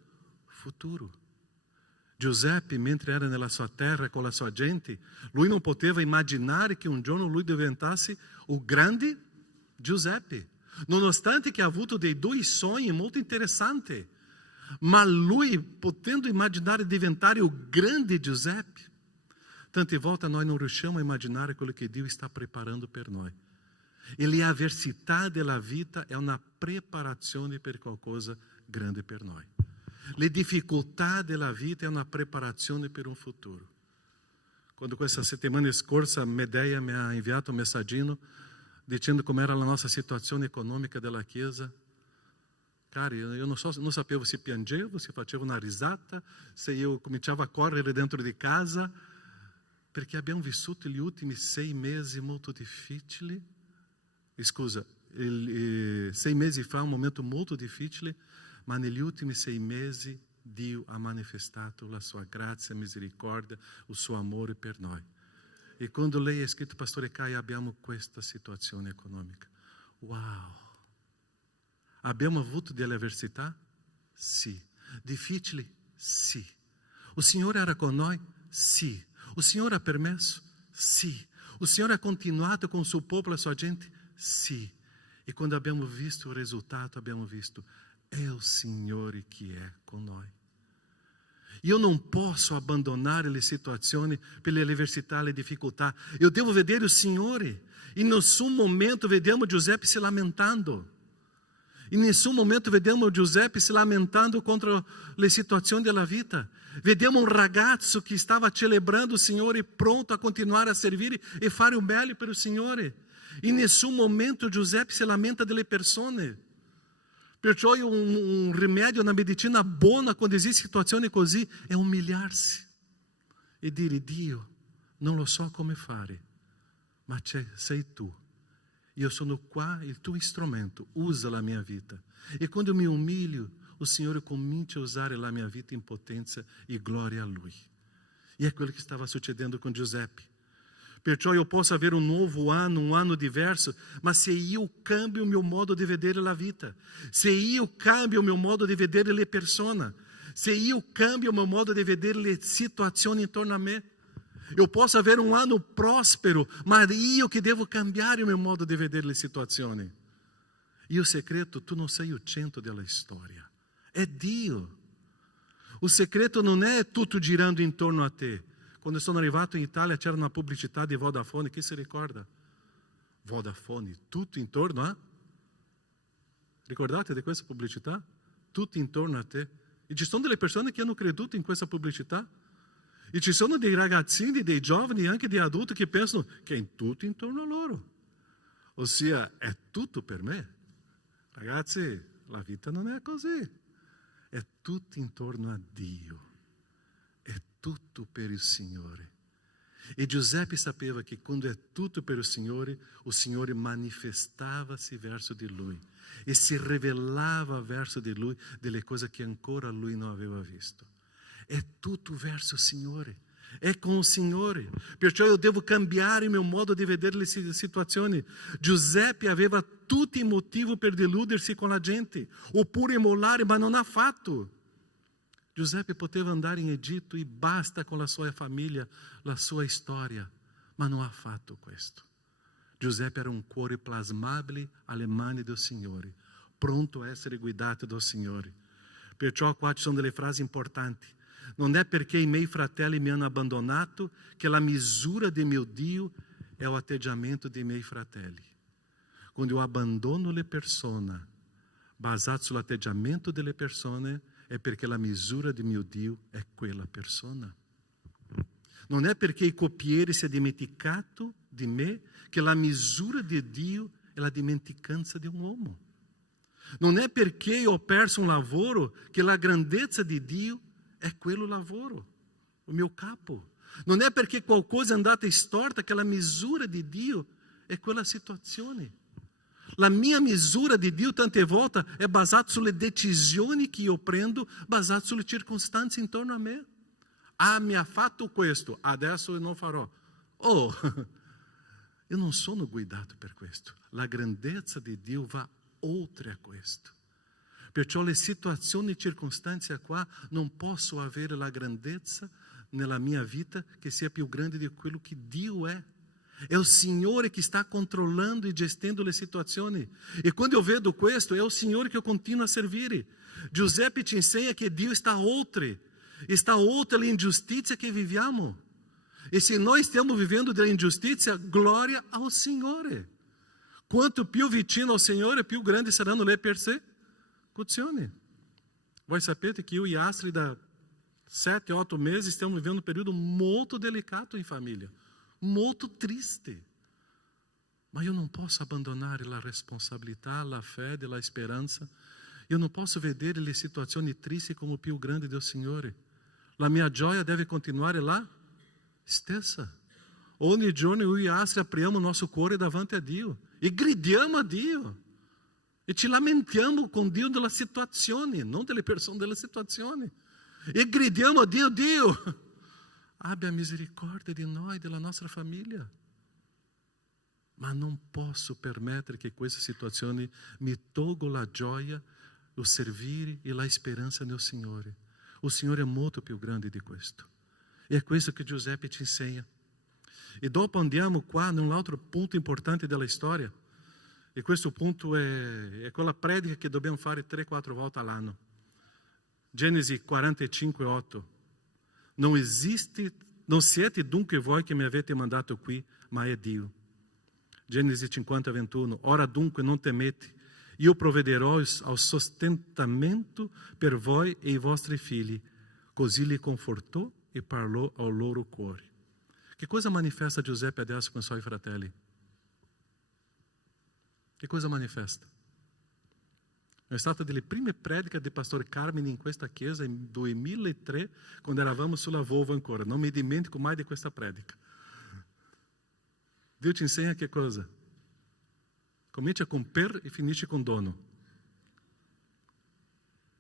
futuro. Giuseppe, mentre era nella sua terra con la sua gente, lui non poteva immaginare che un giorno lui diventasse il grande Giuseppe. Nonostante che ha avuto dei due sogni molto interessanti, ma lui, potendo immaginare diventare il grande Giuseppe, tante volte noi non riusciamo a immaginare quello che Dio sta preparando per noi. E le avversità della vita è una preparazione per qualcosa grande per noi. Le difficoltà della vita è una preparazione per un futuro. Quando questa settimana scorsa Medea mi ha inviato un messaggino dicendo come era la nostra situazione economica della Chiesa, cari, io non sapevo se piangevo, se facevo una risata, se io cominciavo a correre dentro di casa, perché abbiamo vissuto gli ultimi 6 mesi molto difficili. Scusa, 6 mesi fa un momento molto difficile, ma negli ultimi 6 mesi Dio ha manifestato la sua grazia, misericordia, il suo amore per noi. E quando lei ha scritto, Pastore Caio, abbiamo questa situazione economica. Wow! Abbiamo avuto delle avversità? Sì. Difficili? Sì. Il Signore era con noi? Sì. Il Signore ha permesso? Sì. Il Signore ha continuato con il suo popolo, la sua gente? Sì. E quando abbiamo visto il risultato, abbiamo visto, é o Signore che è con noi. Io non posso abbandonare le situazioni per le avversità, le difficoltà. Eu devo vedere il Signore. In nessun momento vediamo Giuseppe se lamentando. In nessun momento vediamo Giuseppe se lamentando contro le situazioni della vita. Vediamo un ragazzo che stava celebrando il Signore, pronto a continuare a servire e fare o meglio per il Signore. In nessun momento Giuseppe se lamenta delle persone. Perciò un rimedio, una medicina buona quando esiste situazioni così è umiliarsi e dire: Dio, non lo so come fare, ma sei tu. Io sono qua, il tuo strumento, usa la mia vita. E quando eu mi umilio, o Signore comincia a usare la mia vita in potenza e gloria a Lui. E è quello che stava succedendo con Giuseppe. Perciò eu posso avere um novo ano, um ano diverso, mas se eu cambio o meu modo de vedere la vita, se eu cambio o meu modo de vedere le persone, se eu cambio o meu modo de vedere le situazioni intorno a me, eu posso avere um ano próspero, mas eu que devo cambiare o meu modo de vedere le situazioni. E o segreto, tu non sei o centro della storia, è Dio. O segreto non è tutto girando intorno a te. Quando sono arrivato in Italia c'era una pubblicità di Vodafone, chi si ricorda? Vodafone, tutto intorno a? Ricordate di questa pubblicità? Tutto intorno a te. E ci sono delle persone che hanno creduto in questa pubblicità. E ci sono dei ragazzini, dei giovani e anche dei adulti che pensano che è tutto intorno a loro. Ossia, è tutto per me. Ragazzi, la vita non è così. È tutto intorno a Dio. È tutto per il Signore. E Giuseppe sapeva che quando è tutto per il Signore manifestava-se verso di Lui e si rivelava verso di Lui delle cose che ancora Lui non aveva visto. È tutto verso il Signore, è con il Signore. Perciò io devo cambiare il mio modo di vedere le situazioni. Giuseppe aveva tutti i motivi per deludersi con la gente, oppure mollare, ma non ha fatto. Giuseppe poteva andare in Egitto e basta con la sua famiglia, la sua storia, ma non ha fatto questo. Giuseppe era un cuore plasmabile alle mani del Signore, pronto a essere guidato dal Signore. Perciò qua ci sono delle frasi importanti. Non è perché i miei fratelli mi hanno abbandonato che la misura di mio Dio è l'atteggiamento dei miei fratelli. Quando io abbandono le persone, basato sull'atteggiamento delle persone, è perché la misura di mio Dio è quella persona. Non è perché il coppiere si è dimenticato di me che la misura di Dio è la dimenticanza di un uomo. Non è perché io ho perso un lavoro che la grandezza di Dio è quello lavoro, il mio capo. Non è perché qualcosa è andata storta che la misura di Dio è quella situazione. La mia misura di Dio tante volte è basata sulle decisioni che io prendo, basate sulle circostanze intorno a me. Ah, mi ha fatto questo, adesso io non farò. Oh, io non sono guidato per questo. La grandezza di Dio va oltre a questo. Perciò le situazioni e circostanze qua non posso avere la grandezza nella mia vita che sia più grande di quello che Dio è. È il Signore che sta controllando e gestendo le situazioni. E quando io vedo questo, è il Signore che io continuo a servire. Giuseppe ci insegna che Dio está oltre le ingiustizie che viviamo. E se noi stiamo vivendo delle ingiustizie, gloria al Signore. Quanto più vicino al Signore, più grandi saranno le persecuzioni. Voi sapete che io e Astrid da 7-8 mesi stiamo vivendo um período molto delicato in famiglia. Molto triste, ma io non posso abbandonare la responsabilità, la fede, la speranza. Io non posso vedere le situazioni tristi come più grandi del Signore. La mia gioia deve continuare la stessa. Ogni giorno io e Astrid apriamo il nostro cuore davanti a Dio e gridiamo a Dio e ci lamentiamo con Dio della situazione, non delle persone, della situazione. E gridiamo a Dio, Dio, abbia misericordia di noi, della nostra famiglia. Ma non posso permettere che queste situazioni mi tolgano la gioia, il servire e la speranza nel Signore. Il Signore è molto più grande di questo. E è questo che Giuseppe ci insegna. E dopo andiamo qua in un altro punto importante della storia. E questo punto è quella predica che dobbiamo fare 3-4 volte all'anno. Genesi 45:8. Non siete dunque voi che mi avete mandato qui, ma è Dio. Genesi 50:21. Ora dunque non temete, io provvederò al sostentamento per voi e i vostri figli. Così li confortò e parlò al loro cuore. Che cosa manifesta Giuseppe adesso con i suoi fratelli? Che cosa manifesta? È stata delle prime prediche del pastore Carmine in questa chiesa nel 2003, quando eravamo sulla Volvo ancora. Non mi dimentico mai di questa predica. Dio ci insegna che cosa? Comincia con per e finisce con dono.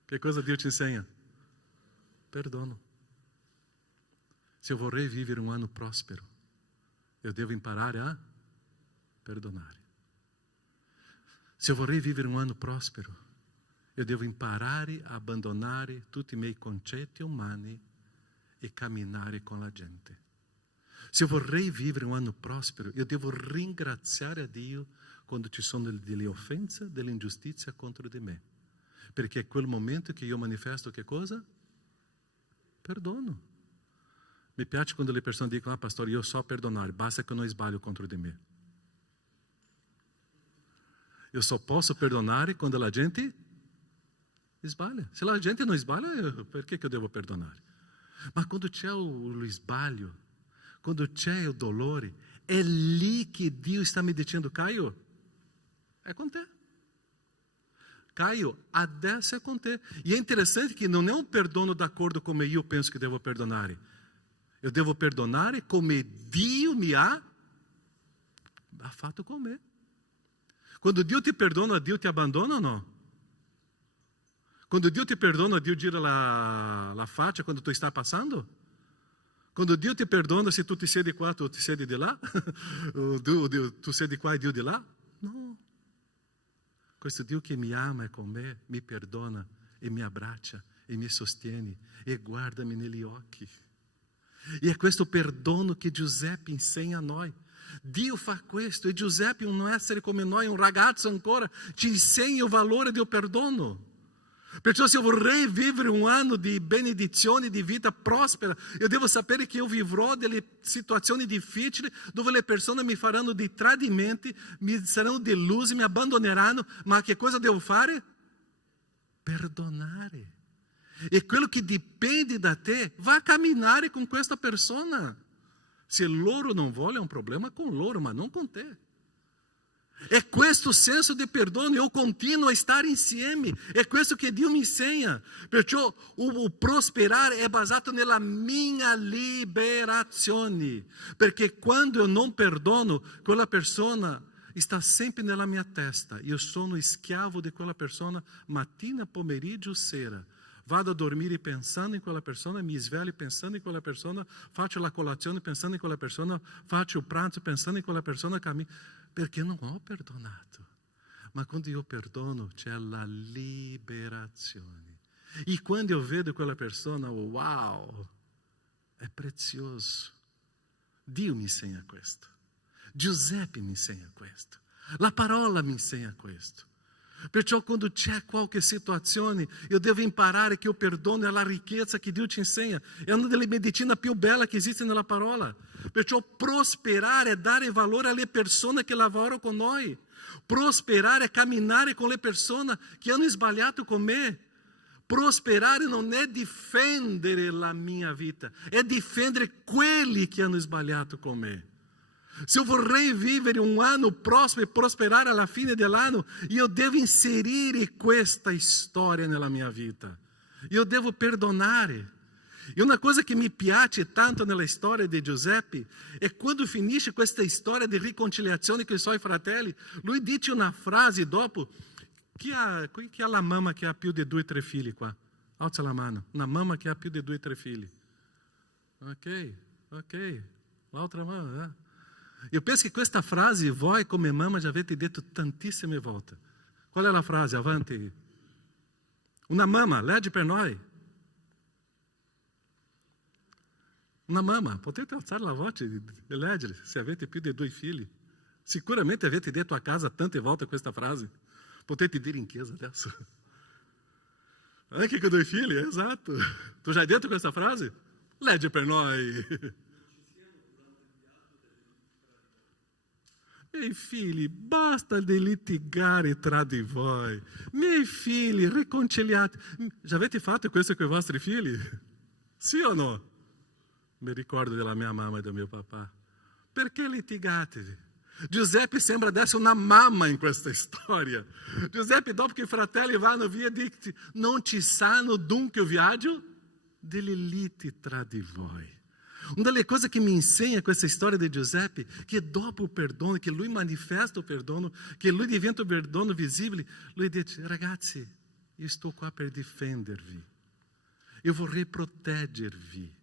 Che cosa Dio ci insegna? Perdono. Se eu vorrei vivere un anno prospero, eu devo imparare a perdonare. Se eu vorrei vivere un anno prospero, eu devo imparare a abbandonare tutti i miei concetti umani e camminare con la gente. Se eu vorrei vivere un anno prospero, eu devo ringraziare a Dio quando ci sono delle offense, delle ingiustizie contro di me. Perché è quel momento che io manifesto che cosa? Perdono. Mi piace quando le persone dicono, pastore, io so perdonare, basta che non sbaglio contro di me. Eu só posso perdonare quando la gente sbaglia. Se la gente non sbaglia, perché eu devo perdonare? Ma quando c'è lo sbaglio, quando c'è il dolore, è lì che Dio sta mi dicendo, Caio, è con te. Caio, adesso è con te. E è interessante che non è un perdono d'accordo come io penso che devo perdonare. Eu devo perdonare come Dio mi ha fatto con me. Quando Dio ti perdona, Dio ti abbandona o no? Quando Dio ti perdona, Dio gira la faccia quando tu stai passando? Quando Dio ti perdona, se tu ti siedi qua, tu ti siedi di là? Tu siedi qua e Dio di là? No. Questo Dio che mi ama e con me, mi perdona e mi abbraccia e mi sostiene e guardami negli occhi. E è questo perdono che Giuseppe insegna a noi. Dio fa questo e Giuseppe, un essere come noi, un ragazzo ancora, ci insegna il valore del perdono. Perciò se io vorrei vivere un anno di benedizione, di vita prospera, io devo sapere che io vivrò delle situazioni difficili dove le persone mi faranno dei tradimenti, mi saranno delusi, mi abbandoneranno, ma che cosa devo fare? Perdonare. E quello che dipende da te, va a camminare con questa persona. Se loro non vogliono, è un problema con loro, ma non con te. È questo senso di perdono, io continuo a stare insieme, è questo che Dio mi insegna. Perciò o prosperare è basato nella mia liberazione, perché quando io non perdono, quella persona sta sempre nella mia testa, io sono schiavo di quella persona mattina, pomeriggio, sera. Vado a dormire pensando in quella persona, mi sveglio pensando in quella persona, faccio la colazione pensando in quella persona, faccio il pranzo pensando in quella persona, cammino, perché non ho perdonato. Ma quando io perdono c'è la liberazione. E quando io vedo quella persona, wow, è prezioso. Dio mi insegna questo. Giuseppe mi insegna questo. La parola mi insegna questo. Perciò quando c'è qualche situazione, io devo imparare che il perdono è la ricchezza che Dio ci insegna. È una delle medicine più belle che esiste nella parola. Perciò prosperare è dare valore alle persone che lavorano con noi. Prosperare è camminare con le persone che hanno sbagliato con me. Prosperare non è difendere la mia vita, è difendere quelli che hanno sbagliato con me. Se eu vorrei vivere un anno prospero e prosperare alla fine dell'anno, io devo inserire questa storia nella mia vita. Io devo perdonare. E una cosa che mi piace tanto nella storia di Giuseppe è quando finisce questa storia di riconciliazione con i suoi fratelli, lui dice una frase dopo. Chi ha la mamma che ha più di 2 o 3 figli qua? Alza la mano. Una mamma che ha più di 2 o 3 figli. Ok. L'altra mano, Io penso che questa frase voi come mamma già avete detto tantissime volte. Qual è la frase? Avanti. Una mamma, leggi per noi. Una mamma, potete alzare la voce e leggere se avete più di 2 figli. Sicuramente avete detto a casa tante volte questa frase. Potete dire in chiesa adesso. Anche con 2 figli, esatto. Tu já hai detto questa frase? Legge per noi. Miei figli, basta di litigare tra di voi. Miei figli, riconciliate. Già avete fatto questo con i vostri figli? Sì o no? Mi ricordo della mia mamma e del mio papà. Perché litigatevi? Giuseppe sembra adesso una mamma in questa storia. Giuseppe, dopo che i fratelli vanno via, dice: non ci sanno dunque il viaggio delle liti tra di voi. Una delle cose che mi insegna questa storia di Giuseppe, che dopo il perdono, che lui manifesta il perdono, che lui diventa il perdono visibile, lui dice: ragazzi, io sto qua per difendervi, io vorrei proteggervi.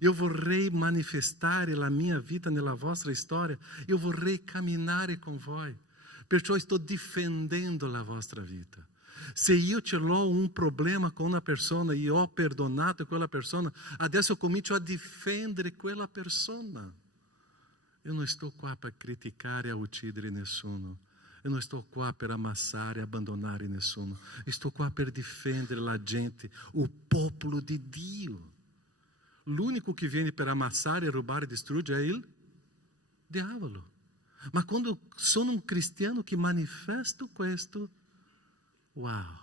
Io vorrei manifestare la mia vita nella vostra storia, io vorrei camminare con voi, perciò sto difendendo la vostra vita. Se io ce l'ho un problema con una persona e ho perdonato quella persona, adesso comincio a difendere quella persona. Io non sto qua per criticare e uccidere nessuno. Io non sto qua per ammassare e abbandonare nessuno. Io sto qua per difendere la gente, il popolo di Dio. L'unico che viene per ammassare, rubare e distruggere è il diavolo. Ma quando sono un cristiano che manifesto questo, wow,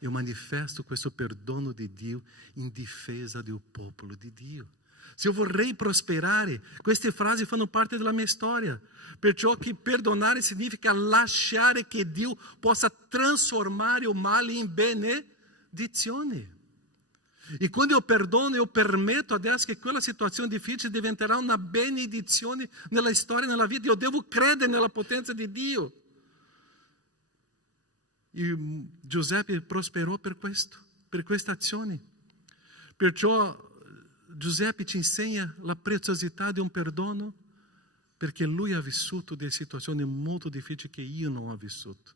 io manifesto questo perdono di Dio in difesa del popolo di Dio. Se io vorrei prosperare, queste frasi fanno parte della mia storia. Perciò che perdonare significa lasciare che Dio possa trasformare il male in benedizione. E quando io perdono, io permetto adesso che quella situazione difficile diventerà una benedizione nella storia, nella vita. Io devo credere nella potenza di Dio. E Giuseppe prosperò per questo, per queste azioni. Perciò Giuseppe ci insegna la preziosità di un perdono, perché lui ha vissuto delle situazioni molto difficili che io non ho vissuto.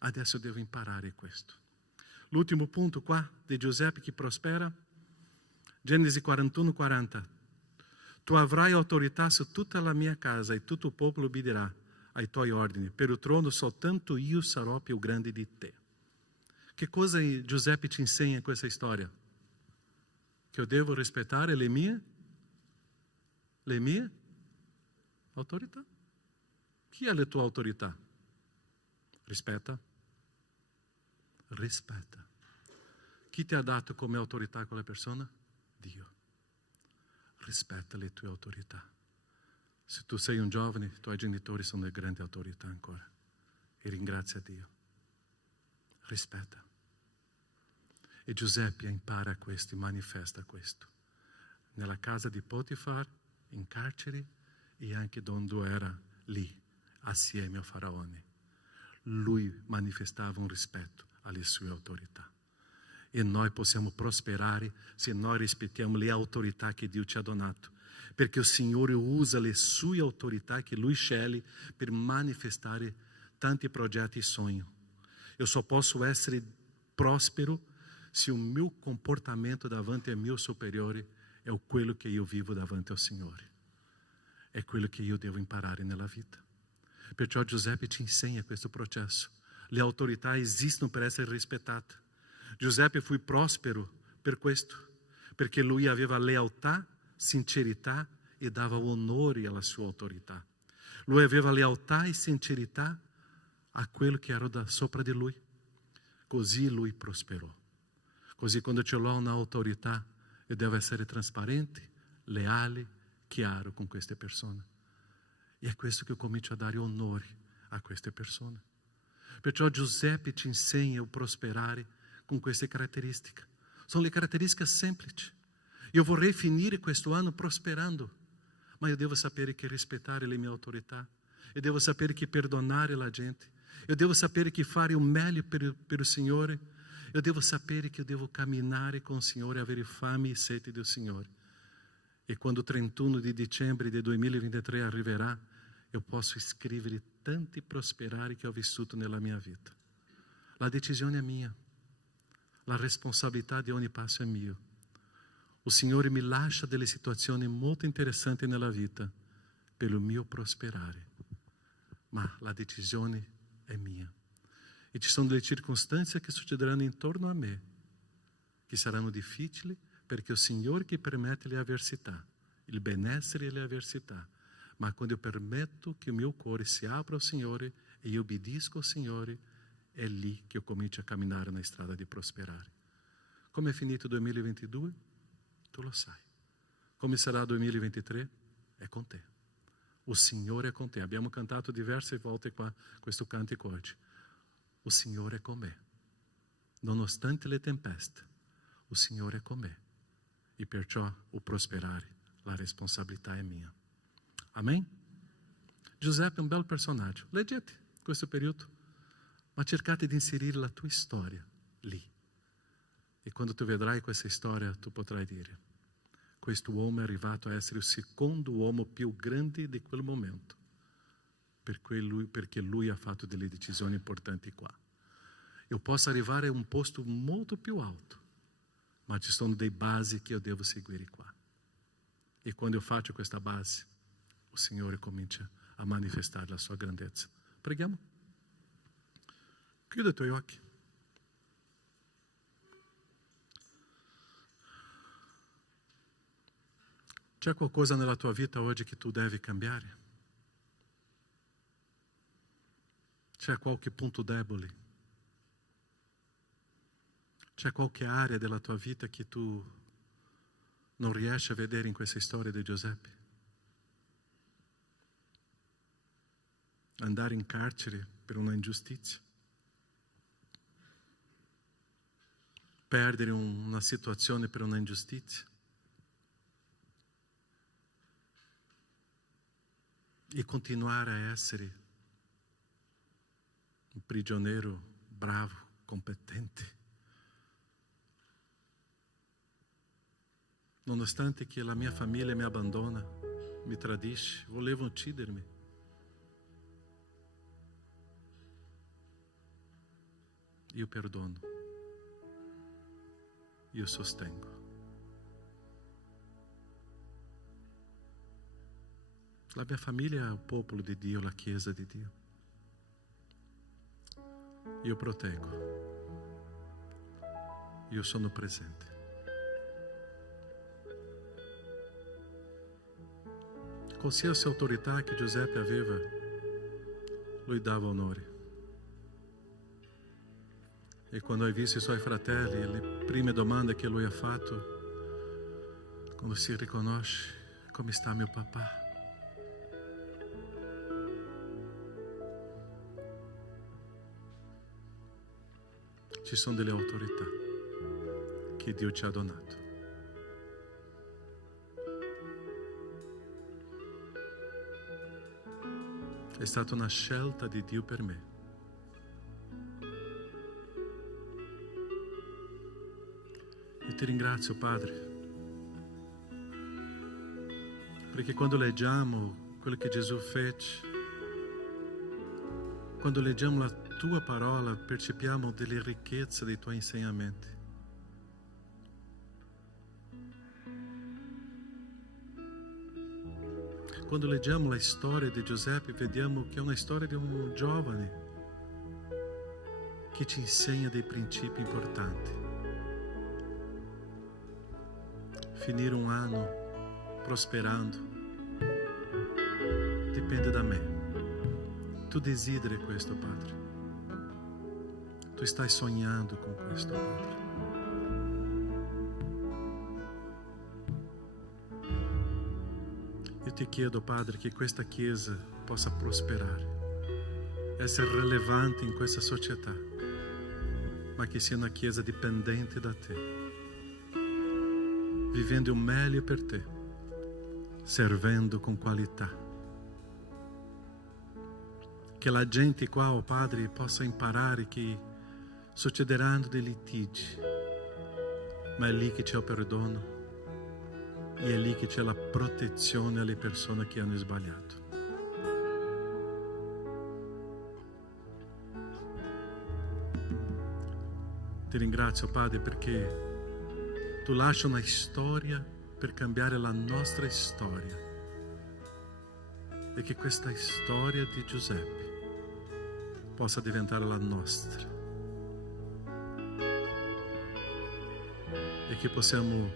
Adesso devo imparare questo. L'ultimo punto qua di Giuseppe che prospera, Genesi 41:40. Tu avrai autorità su tutta la mia casa e tutto il popolo obbederà ai tuoi ordini. Per il trono soltanto io sarò più grande di te. Che cosa Giuseppe ci insegna in questa storia? Che io devo rispettare le mie autorità. Chi è la tua autorità? Rispetta. Rispetta. Chi ti ha dato come autorità quella persona? Dio. Rispetta le tue autorità. Se tu sei un giovane, i tuoi genitori sono le grandi autorità ancora. E ringrazia Dio. Rispetta. E Giuseppe impara questo, manifesta questo. Nella casa di Potifar, in carcere e anche quando era lì, assieme a Faraone. Lui manifestava un rispetto alle sue autorità. E noi possiamo prosperare se noi rispettiamo le autorità che Dio ci ha donato, perché il Signore usa le sue autorità che Lui sceglie per manifestare tanti progetti e sogni. Io só posso essere prospero se o meu comportamento davanti ao meu superiore è quello che io vivo davanti al Signore. È quello che io devo imparare nella vita. Perciò Giuseppe ci insegna questo processo. Le autorità esistono per essere rispettate. Giuseppe fu prospero per questo, perché lui aveva lealtà, sincerità e dava onore alla sua autorità. Lui aveva lealtà e sincerità a quello che era da sopra di lui. Così lui prosperò. Così quando ce l'ho un'autorità, io devo essere trasparente, leale, chiaro con queste persone. E è questo che io comincio a dare onore a queste persone. Perciò Giuseppe ci insegna a prosperare con queste caratteristiche. Sono le caratteristiche semplici. Io vorrei finire questo anno prosperando, ma io devo sapere che rispettare le mie autorità, io devo sapere che perdonare la gente, io devo sapere che fare il meglio per il Signore, io devo sapere che io devo camminare con il Signore, avere fame e sete del Signore. E quando il 31 di dicembre del 2023 arriverà, io posso scrivere tanti prosperari che ho vissuto nella mia vita. La decisione è mia, la responsabilità di ogni passo è mia. Il Signore mi lascia delle situazioni molto interessanti nella vita per il mio prosperare. ma la decisione è mia. E ci sono delle circostanze che succederanno intorno a me, che saranno difficili, perché è il Signore che permette le avversità, il benessere e le avversità. Ma quando io permetto che il mio cuore si apra al Signore e io obbedisco al Signore, è lì che io comincio a camminare na strada di prosperare. Come è finito il 2022? Tu lo sai. Come sarà il 2023? È con te. Il Signore è con te. Abbiamo cantato diverse volte qua questo cantico oggi. Il Signore è con me. Nonostante le tempeste, il Signore è con me. E perciò il prosperare, la responsabilità è mia. Amen? Giuseppe è un bel personaggio. Leggete questo periodo, ma cercate di inserire la tua storia lì. E quando tu vedrai questa storia, tu potrai dire: questo uomo è arrivato a essere il secondo uomo più grande di quel momento, perché lui ha fatto delle decisioni importanti qua. Io posso arrivare a un posto molto più alto, ma ci sono delle basi che io devo seguire qua. E quando io faccio questa base, il Signore comincia a manifestare la sua grandezza. Preghiamo? Chiudi i tuoi occhi. C'è qualcosa nella tua vita oggi che tu devi cambiare? C'è qualche punto debole? C'è qualche area della tua vita che tu non riesci a vedere in questa storia di Giuseppe? Andare in carcere per una ingiustizia? Perdere una situazione per una ingiustizia? E continuare a essere un prigioniero bravo, competente. Nonostante che la mia famiglia mi abbandona, mi tradisce, voleva uccidermi. Io perdono, io sostengo. La mia famiglia è il popolo di Dio, la Chiesa di Dio. Io proteggo, io sono presente. Qualsiasi autorità che Giuseppe aveva, lui dava onore. E quando hai visto i suoi fratelli, le prime domande che lui ha fatto, quando si riconosce: come sta mio papà? Ci sono delle autorità che Dio ci ha donato. È stata una scelta di Dio per me. E ti ringrazio, Padre, perché quando leggiamo quello che Gesù fece, quando leggiamo la tua parola, percepiamo delle ricchezze dei tuoi insegnamenti. Quando leggiamo la storia di Giuseppe, vediamo che è una storia di un giovane che ci insegna dei principi importanti. Finire un anno prosperando dipende da me. Tu desideri questo, Padre. Tu stai sognando con questo, Padre. Io ti chiedo, Padre, che questa Chiesa possa prosperare, essere rilevante in questa società, ma che sia una Chiesa dipendente da te, vivendo il meglio per te, servendo con qualità. Che la gente qua, oh Padre, possa imparare che succederanno dei litigi, ma è lì che c'è il perdono e è lì che c'è la protezione alle persone che hanno sbagliato. Ti ringrazio, Padre, perché tu lasci una storia per cambiare la nostra storia. e che questa storia di Giuseppe possa diventare la nostra e che possiamo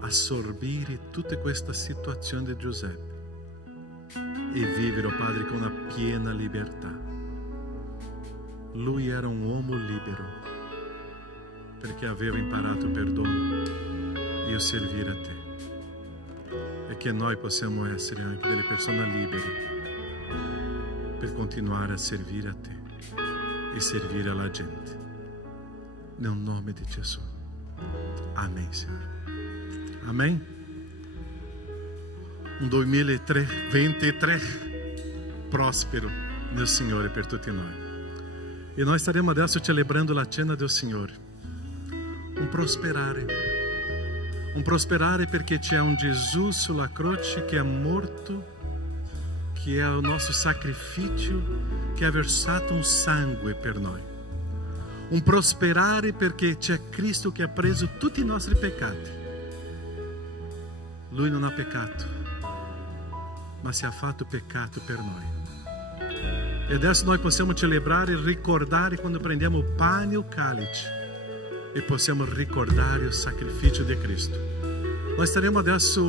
assorbire tutta questa situazione di Giuseppe e vivere, oh Padre, con una piena libertà. Lui era un uomo libero perché aveva imparato il perdono e il servire a te, e che noi possiamo essere anche delle persone libere per continuare a servire a te e servire alla gente. Nel nome di Gesù. Amen, Signore. Amen. Un 2023 prospero nel Signore per tutti noi. E noi staremo adesso celebrando la cena del Signore. Un prosperare perché c'è un Gesù sulla croce che è morto, che è il nostro sacrificio, che ha versato un sangue per noi. Un prosperare perché c'è Cristo che ha preso tutti i nostri peccati. Lui non ha peccato, ma si è fatto peccato per noi. E adesso noi possiamo celebrare e ricordare quando prendiamo il pane e il calice, e possiamo ricordare il sacrificio di Cristo. Noi staremo adesso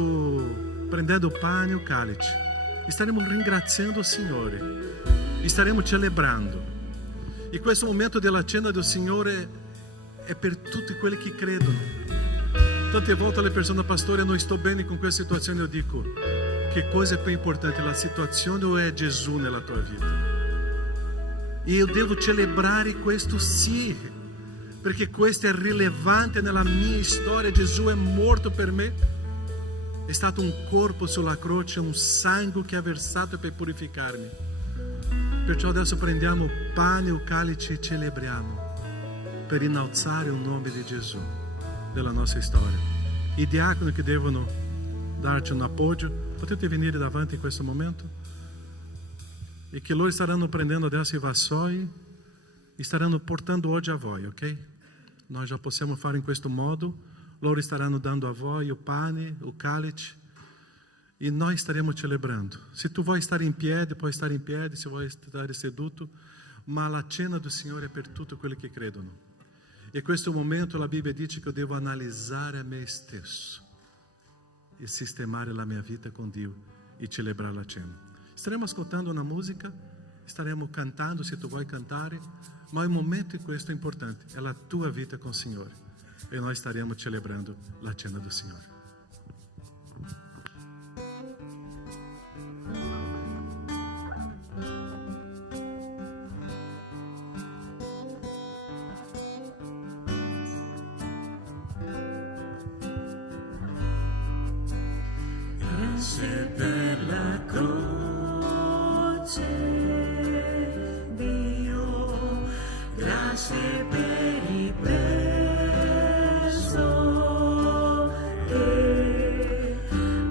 prendendo il pane e il calice e staremo ringraziando il Signore e staremo celebrando. E questo momento della cena del Signore è per tutti quelli che credono. Tante volte le persone, pastore, non sto bene con questa situazione. Io dico, che cosa è più importante, la situazione o è Gesù nella tua vita? E io devo celebrare questo sì, perché questo è rilevante nella mia storia. Gesù è morto per me, è stato un corpo sulla croce, un sangue che ha versato per purificarmi. Perciò adesso prendiamo il pane e il calice e celebriamo per innalzare il nome di Gesù della nostra storia. I diaconi che devono darci un appoggio, potete venire davanti in questo momento? E che loro staranno prendendo adesso i vassoi e staranno portando oggi a voi, ok? Noi già possiamo fare in questo modo. Loro staranno dando a voi il pane, il calice, e noi staremo celebrando. Se tu vuoi stare in piedi, puoi stare in piedi, se vuoi stare seduto, ma la cena del Signore è per tutti quelli che credono. E questo momento la Bibbia dice che io devo analizzare a me stesso e sistemare la mia vita con Dio e celebrare la cena. Staremo ascoltando una musica, staremo cantando se tu vuoi cantare, ma il momento in questo è importante, è la tua vita con il Signore, e noi staremo celebrando la cena del Signore. Grazie per la croce, Dio, grazie per il prezzo che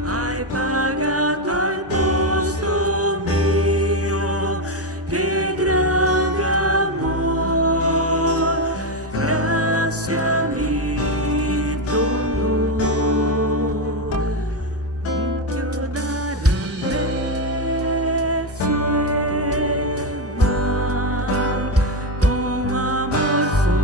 hai pagato al posto mio, che grande amore, grazie Con amor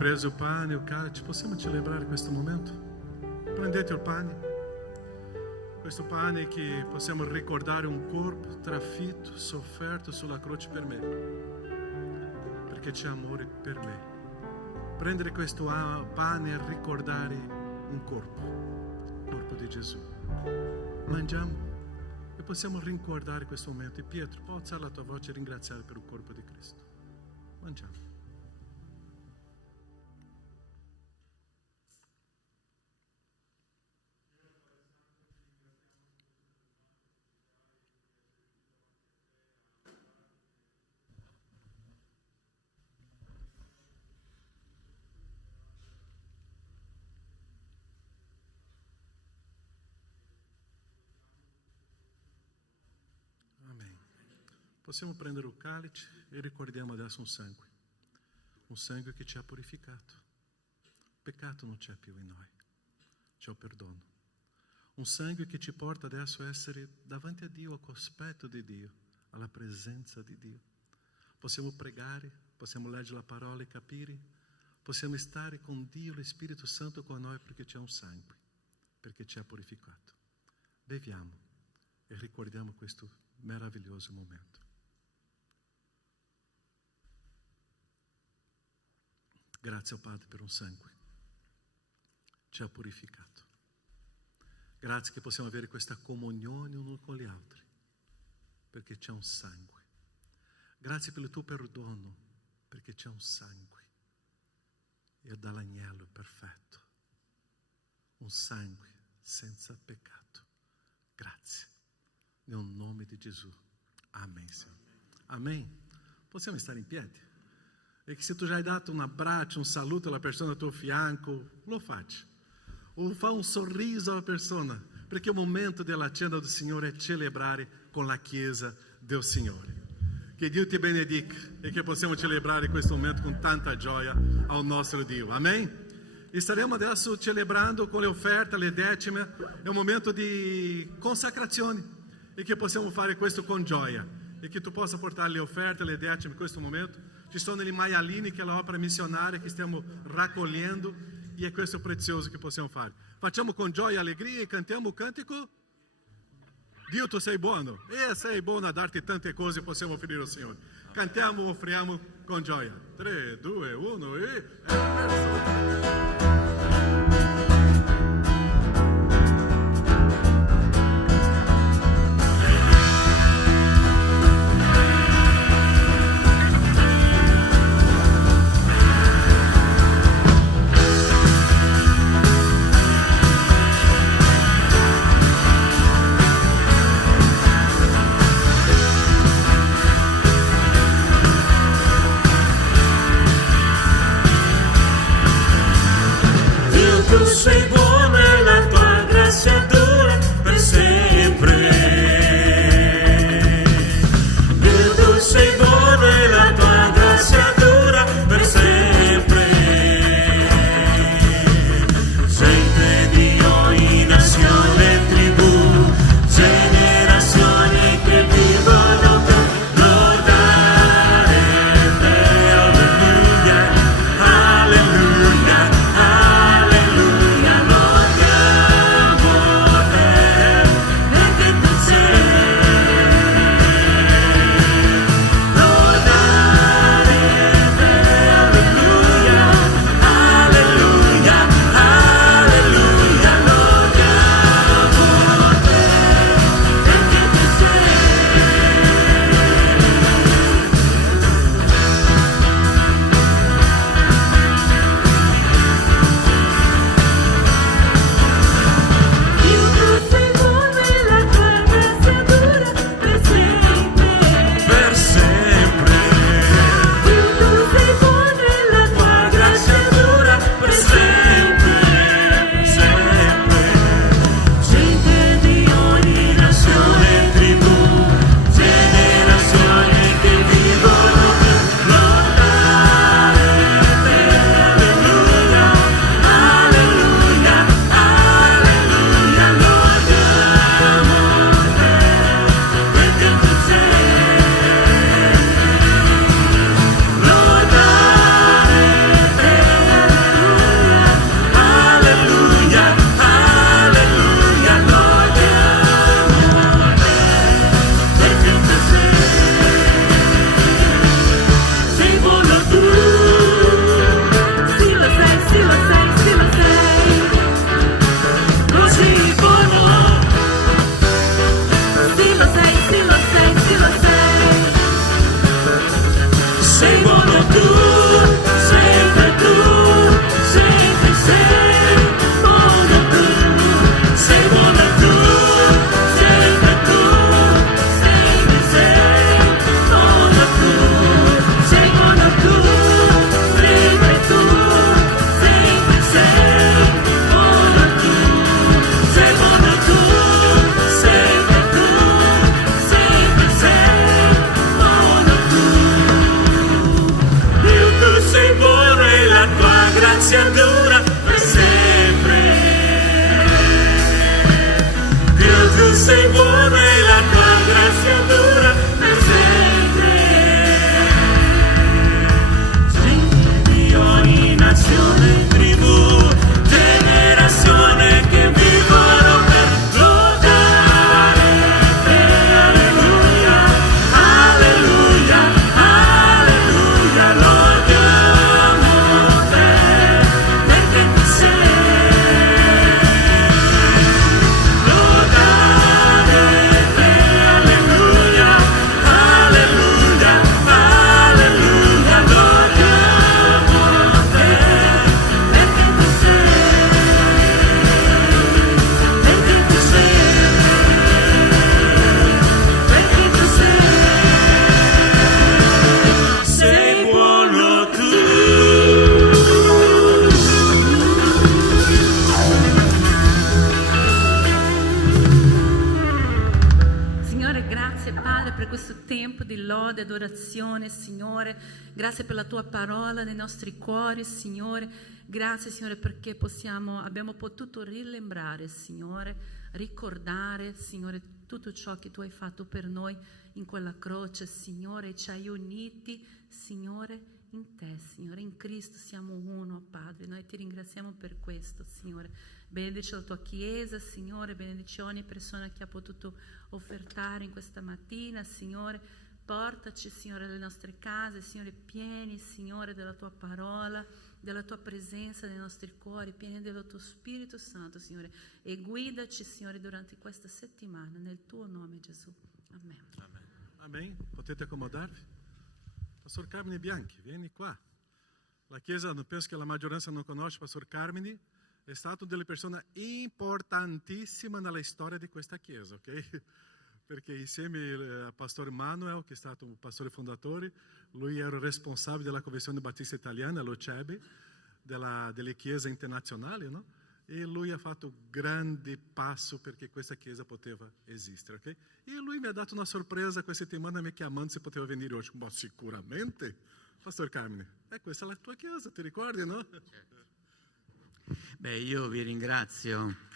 preso il pane e il calice, possiamo celebrare questo momento? Prendete il pane. Questo pane che possiamo ricordare un corpo trafitto, sofferto sulla croce per me, perché c'è amore per me. Prendere questo pane e ricordare un corpo di Gesù. Mangiamo e possiamo ricordare questo momento. E Pietro, puoi alzare la tua voce e ringraziare per il corpo di Cristo. Mangiamo. Possiamo prendere il calice e ricordiamo adesso un sangue che ci ha purificato. Il peccato non c'è più in noi, c'è il perdono. Un sangue che ci porta adesso a essere davanti a Dio, al cospetto di Dio, alla presenza di Dio. Possiamo pregare, possiamo leggere la parola e capire, possiamo stare con Dio, lo Spirito Santo con noi perché c'è un sangue, perché ci ha purificato. Beviamo e ricordiamo questo meraviglioso momento. Grazie al Padre per un sangue, ci ha purificato. Grazie che possiamo avere questa comunione uno con gli altri, perché c'è un sangue. Grazie per il tuo perdono, perché c'è un sangue. E dall'agnello perfetto, un sangue senza peccato. Grazie, nel nome di Gesù. Amen. Amen. Possiamo stare in piedi? E che se tu já hai dato un abbraccio, un saluto alla persona al tuo fianco, lo faccia. O fa un sorriso alla persona, perché il momento della cena del Signore è celebrare con la Chiesa del Signore. Che Dio ti benedica e che possiamo celebrare questo momento con tanta gioia al nostro Dio. Amen? E staremo adesso celebrando con le offerte, le decime. È un momento di consacrazione e che possiamo fare questo con gioia. E che tu possa portare le offerte, le decime in questo momento. Ci sono le maialine, che è l'opera missionaria che stiamo raccogliendo, e è questo prezioso che possiamo fare. Facciamo con gioia e allegria e cantiamo il cantico. Dio, tu sei buono, e sei buono a darti tante cose, possiamo offrire al Signore. Cantiamo, offriamo con gioia. 3, 2, 1 e... Tu sei buono e la tua grazia dura per sempre. Dio, tu sei buono e la tua grazia dura per sempre. Gente di ogni nazione e tribù, generazioni che vivono per lodare te. Alleluia, alleluia, alleluia. Lodiamo te, perché tu sei. adorazione, Signore. Grazie per la tua parola nei nostri cuori, Signore. Grazie, Signore, perché abbiamo potuto rilembrare, Signore, ricordare, Signore, tutto ciò che tu hai fatto per noi in quella croce, Signore. Ci hai uniti, Signore, in te, Signore, in Cristo siamo uno, Padre. Noi ti ringraziamo per questo, Signore. Benedici la tua Chiesa, Signore, benedici ogni persona che ha potuto offertare in questa mattina, Signore. Portaci, Signore, alle nostre case, Signore, pieni, Signore, della tua parola, della tua presenza nei nostri cuori, pieni del tuo Spirito Santo, Signore. E guidaci, Signore, durante questa settimana, nel tuo nome, Gesù. Amen. Amen. Amen. Potete accomodarvi? Pastor Carmine Bianchi, vieni qua. La Chiesa, penso che la maggioranza non conosce Pastor Carmine, è stato una delle persone importantissime nella storia di questa Chiesa, ok? Perché insieme al Pastor Manuel, che è stato un pastore fondatore, lui era responsabile della Convenzione Battista Italiana, l'OCEB, delle Chiese internazionali, no? E lui ha fatto un grande passo perché questa Chiesa poteva esistere, ok? E lui mi ha dato una sorpresa questa settimana me chiamando se poteva venire oggi. Ma sicuramente, Pastor Carmine, questa è la tua Chiesa, ti ricordi, no? Certo. Beh, io vi ringrazio.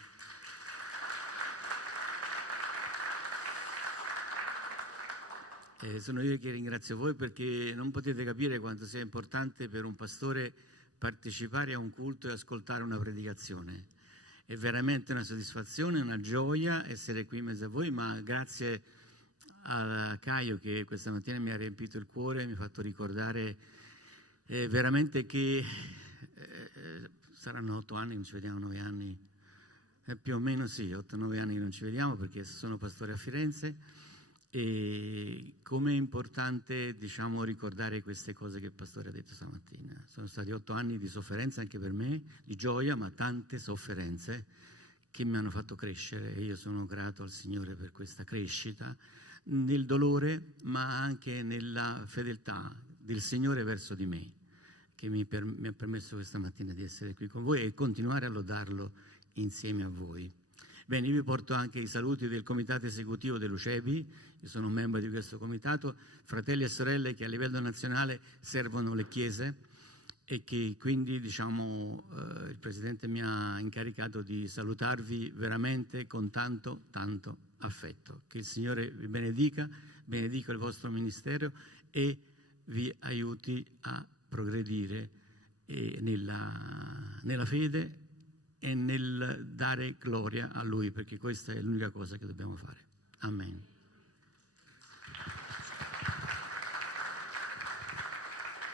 Sono io che ringrazio voi perché non potete capire quanto sia importante per un pastore partecipare a un culto e ascoltare una predicazione. È veramente una soddisfazione, una gioia essere qui in mezzo a voi, ma grazie a Caio che questa mattina mi ha riempito il cuore, mi ha fatto ricordare veramente che saranno 8 anni, non ci vediamo 9 anni, più o meno sì, 8-9 anni che non ci vediamo perché sono pastore a Firenze. E come è importante, diciamo, ricordare queste cose che il pastore ha detto stamattina. Sono stati 8 anni di sofferenza anche per me, di gioia, ma tante sofferenze che mi hanno fatto crescere e io sono grato al Signore per questa crescita nel dolore, ma anche nella fedeltà del Signore verso di me, che mi ha permesso questa mattina di essere qui con voi e continuare a lodarlo insieme a voi. Bene, io vi porto anche i saluti del comitato esecutivo dell'UCEBI, io sono un membro di questo comitato, fratelli e sorelle che a livello nazionale servono le chiese e che quindi diciamo il Presidente mi ha incaricato di salutarvi veramente con tanto affetto. Che il Signore vi benedica il vostro ministero e vi aiuti a progredire nella fede e nel dare gloria a Lui, perché questa è l'unica cosa che dobbiamo fare. Amen.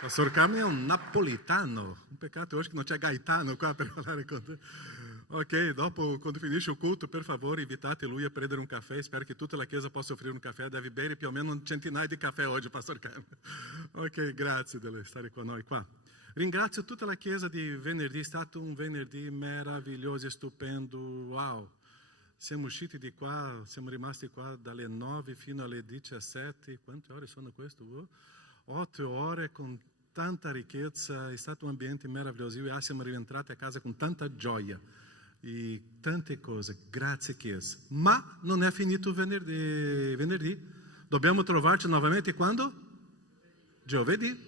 Pastor Carmine è un napolitano, un peccato oggi che non c'è Gaetano qua per parlare con te. Ok, dopo, quando finisce il culto, per favore, invitate lui a prendere un caffè. Spero che tutta la Chiesa possa offrire un caffè. Deve bere più o meno un centinaio di caffè oggi, Pastor Carmine. Ok, grazie di stare con noi qua. Ringrazio tutta la Chiesa di venerdì, è stato un venerdì meraviglioso e stupendo. Wow! Siamo usciti di qua, siamo rimasti qua dalle 9 fino alle 17. Quante ore sono queste? 8 ore con tanta ricchezza, è stato un ambiente meraviglioso. Io e siamo rientrati a casa con tanta gioia e tante cose. Grazie Chiesa. Ma non è finito venerdì. Dobbiamo trovarci nuovamente quando? Giovedì.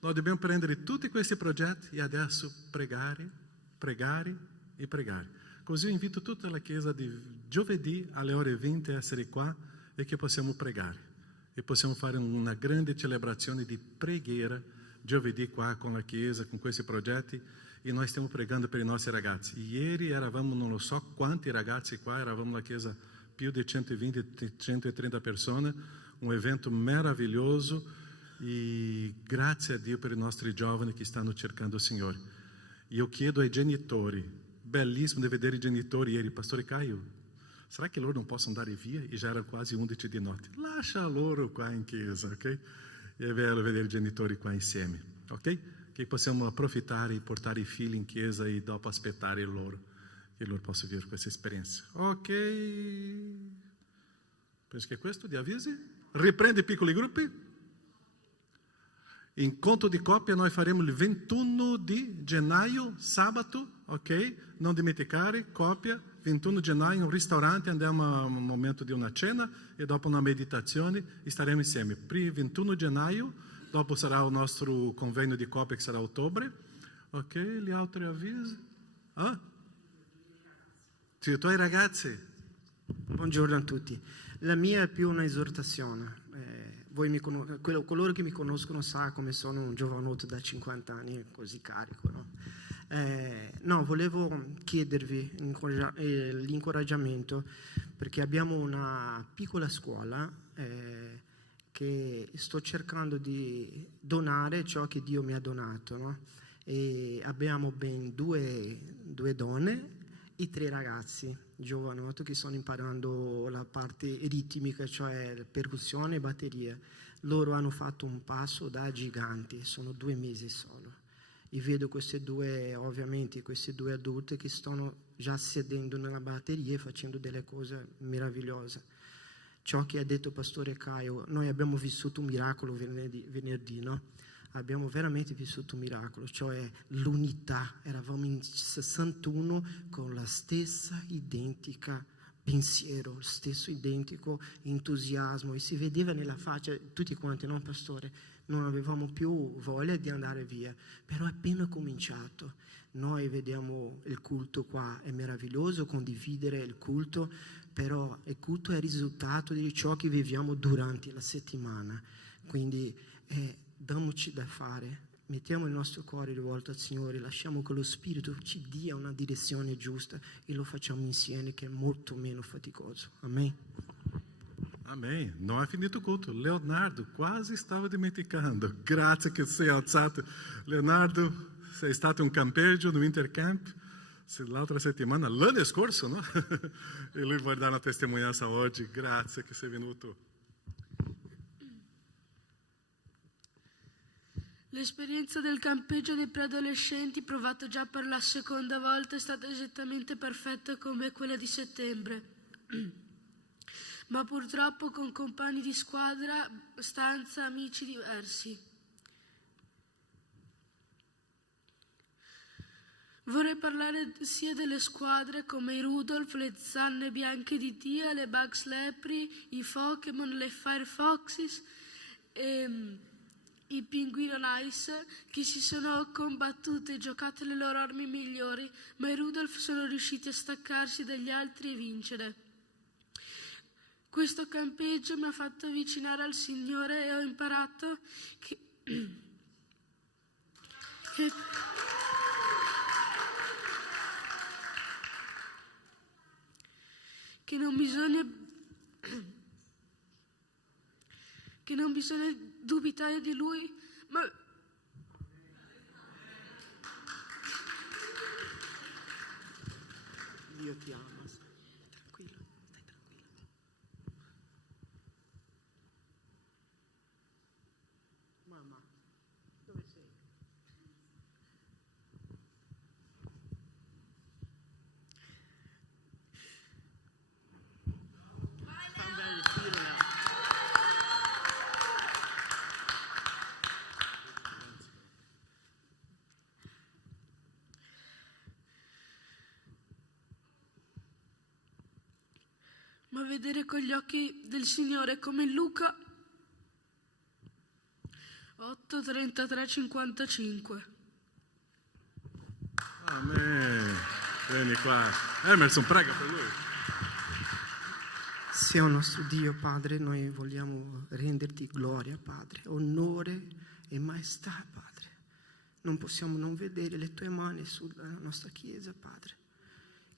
Noi dobbiamo prendere tutti questi progetti e adesso pregare. Così io invito tutta la Chiesa di giovedì alle ore 20 a essere qua e che possiamo pregare. E possiamo fare una grande celebrazione di preghiera giovedì qua con la Chiesa, con questi progetti. E noi stiamo pregando per i nostri ragazzi. Ieri eravamo, non lo so quanti ragazzi qua, eravamo la Chiesa più di 120-130 persone. Un evento meraviglioso. E grazie a Dio per i nostri giovani che stanno cercando il Signore. Io chiedo ai genitori, bellissimo di vedere i genitori ieri, Pastore Caio, sarà che loro non possono andare via? E già era quasi 11 di notte. Lascia loro qua in chiesa, ok? E è bello vedere i genitori qua insieme, ok? Che possiamo approfittare e portare i figli in chiesa e dopo aspettare loro, che loro possano vivere questa esperienza. Ok? Penso che questo di avvisi. Riprende i piccoli gruppi. Incontro di coppia noi faremo il 21 di gennaio, sabato, ok? Non dimenticare, coppia, 21 gennaio, in un ristorante, andiamo a un momento di una cena e dopo una meditazione staremo insieme. 21 gennaio, dopo sarà il nostro convegno di coppia che sarà a ottobre. Ok, gli altri avvisi? Ah? Sì, i tuoi ragazzi? Buongiorno a tutti. La mia è più un'esortazione. Coloro che mi conoscono sa come sono un giovanotto da 50 anni, così carico, no? Volevo chiedervi l'incoraggiamento, perché abbiamo una piccola scuola che sto cercando di donare ciò che Dio mi ha donato, no? E abbiamo ben due donne e 3 ragazzi giovanotto che stanno imparando la parte ritmica, cioè percussione e batteria. Loro hanno fatto un passo da giganti, sono 2 mesi solo. E vedo queste due adulte che stanno già sedendo nella batteria e facendo delle cose meravigliose. Ciò che ha detto Pastore Caio, noi abbiamo vissuto un miracolo venerdì, no? Abbiamo veramente vissuto un miracolo, cioè l'unità. Eravamo in 61 con la stessa identica pensiero, lo stesso identico entusiasmo, e si vedeva nella faccia tutti quanti, no Pastore? Non avevamo più voglia di andare via, però è appena cominciato. Noi vediamo il culto qua, è meraviglioso condividere il culto, però il culto è il risultato di ciò che viviamo durante la settimana. Quindi dammoci da fare, mettiamo il nostro cuore rivolto al Signore, lasciamo che lo Spirito ci dia una direzione giusta e lo facciamo insieme, che è molto meno faticoso. Amen. Amém. Não é finito o culto. Leonardo, quase stavo dimenticando. Grazie che sei alzato. Leonardo, sei stato un campeggio no Intercamp l'altra settimana, l'anno scorso, no? E lui vuole dare una testimonianza oggi. Grazie che sei venuto. L'esperienza del campeggio dei preadolescenti, provata già per la seconda volta, è stata esattamente perfetta come quella di settembre. Ma purtroppo con compagni di squadra, stanza, amici diversi. Vorrei parlare sia delle squadre come i Rudolph, le zanne bianche di Tia, le Bugs Lepri, i Pokémon, le Firefoxes e i Pinguino Nice, che si sono combattute e giocate le loro armi migliori, ma i Rudolph sono riusciti a staccarsi dagli altri e vincere. Questo campeggio mi ha fatto avvicinare al Signore e ho imparato che non bisogna dubitare di Lui, ma Dio ti ama. Tranquillo, stai tranquillo. Mamma, dove sei? ma vedere con gli occhi del Signore come Luca 8:33-55. Amen. Vieni qua. Emerson, prega per lui. Sia il nostro Dio, Padre, noi vogliamo renderti gloria, Padre, onore e maestà, Padre. Non possiamo non vedere le tue mani sulla nostra Chiesa, Padre.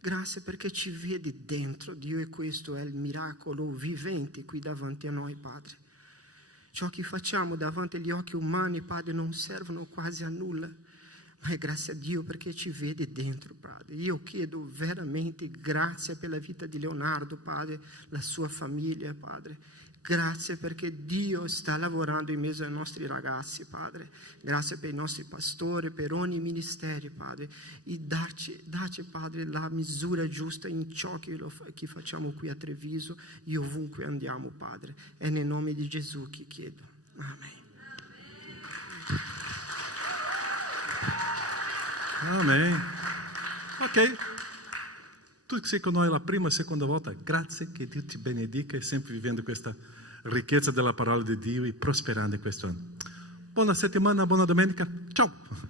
Grazie perché ci vedi dentro, Dio, e questo è il miracolo vivente qui davanti a noi, Padre. Ciò che facciamo davanti agli occhi umani, Padre, non servono quasi a nulla, ma è grazie a Dio perché ci vede dentro, Padre. Io chiedo veramente grazie per la vita di Leonardo, Padre, la sua famiglia, Padre. Grazie perché Dio sta lavorando in mezzo ai nostri ragazzi, Padre. Grazie per i nostri pastori, per ogni ministero, Padre. E darci, Padre, la misura giusta in ciò che facciamo qui a Treviso e ovunque andiamo, Padre. È nel nome di Gesù che chiedo. Amen. Amém. Ok. Tu che sei con noi la prima e seconda volta, grazie, che Dio ti benedica e sempre vivendo questa ricchezza della parola di Dio e prosperando in questo anno. Buona settimana, buona domenica, ciao!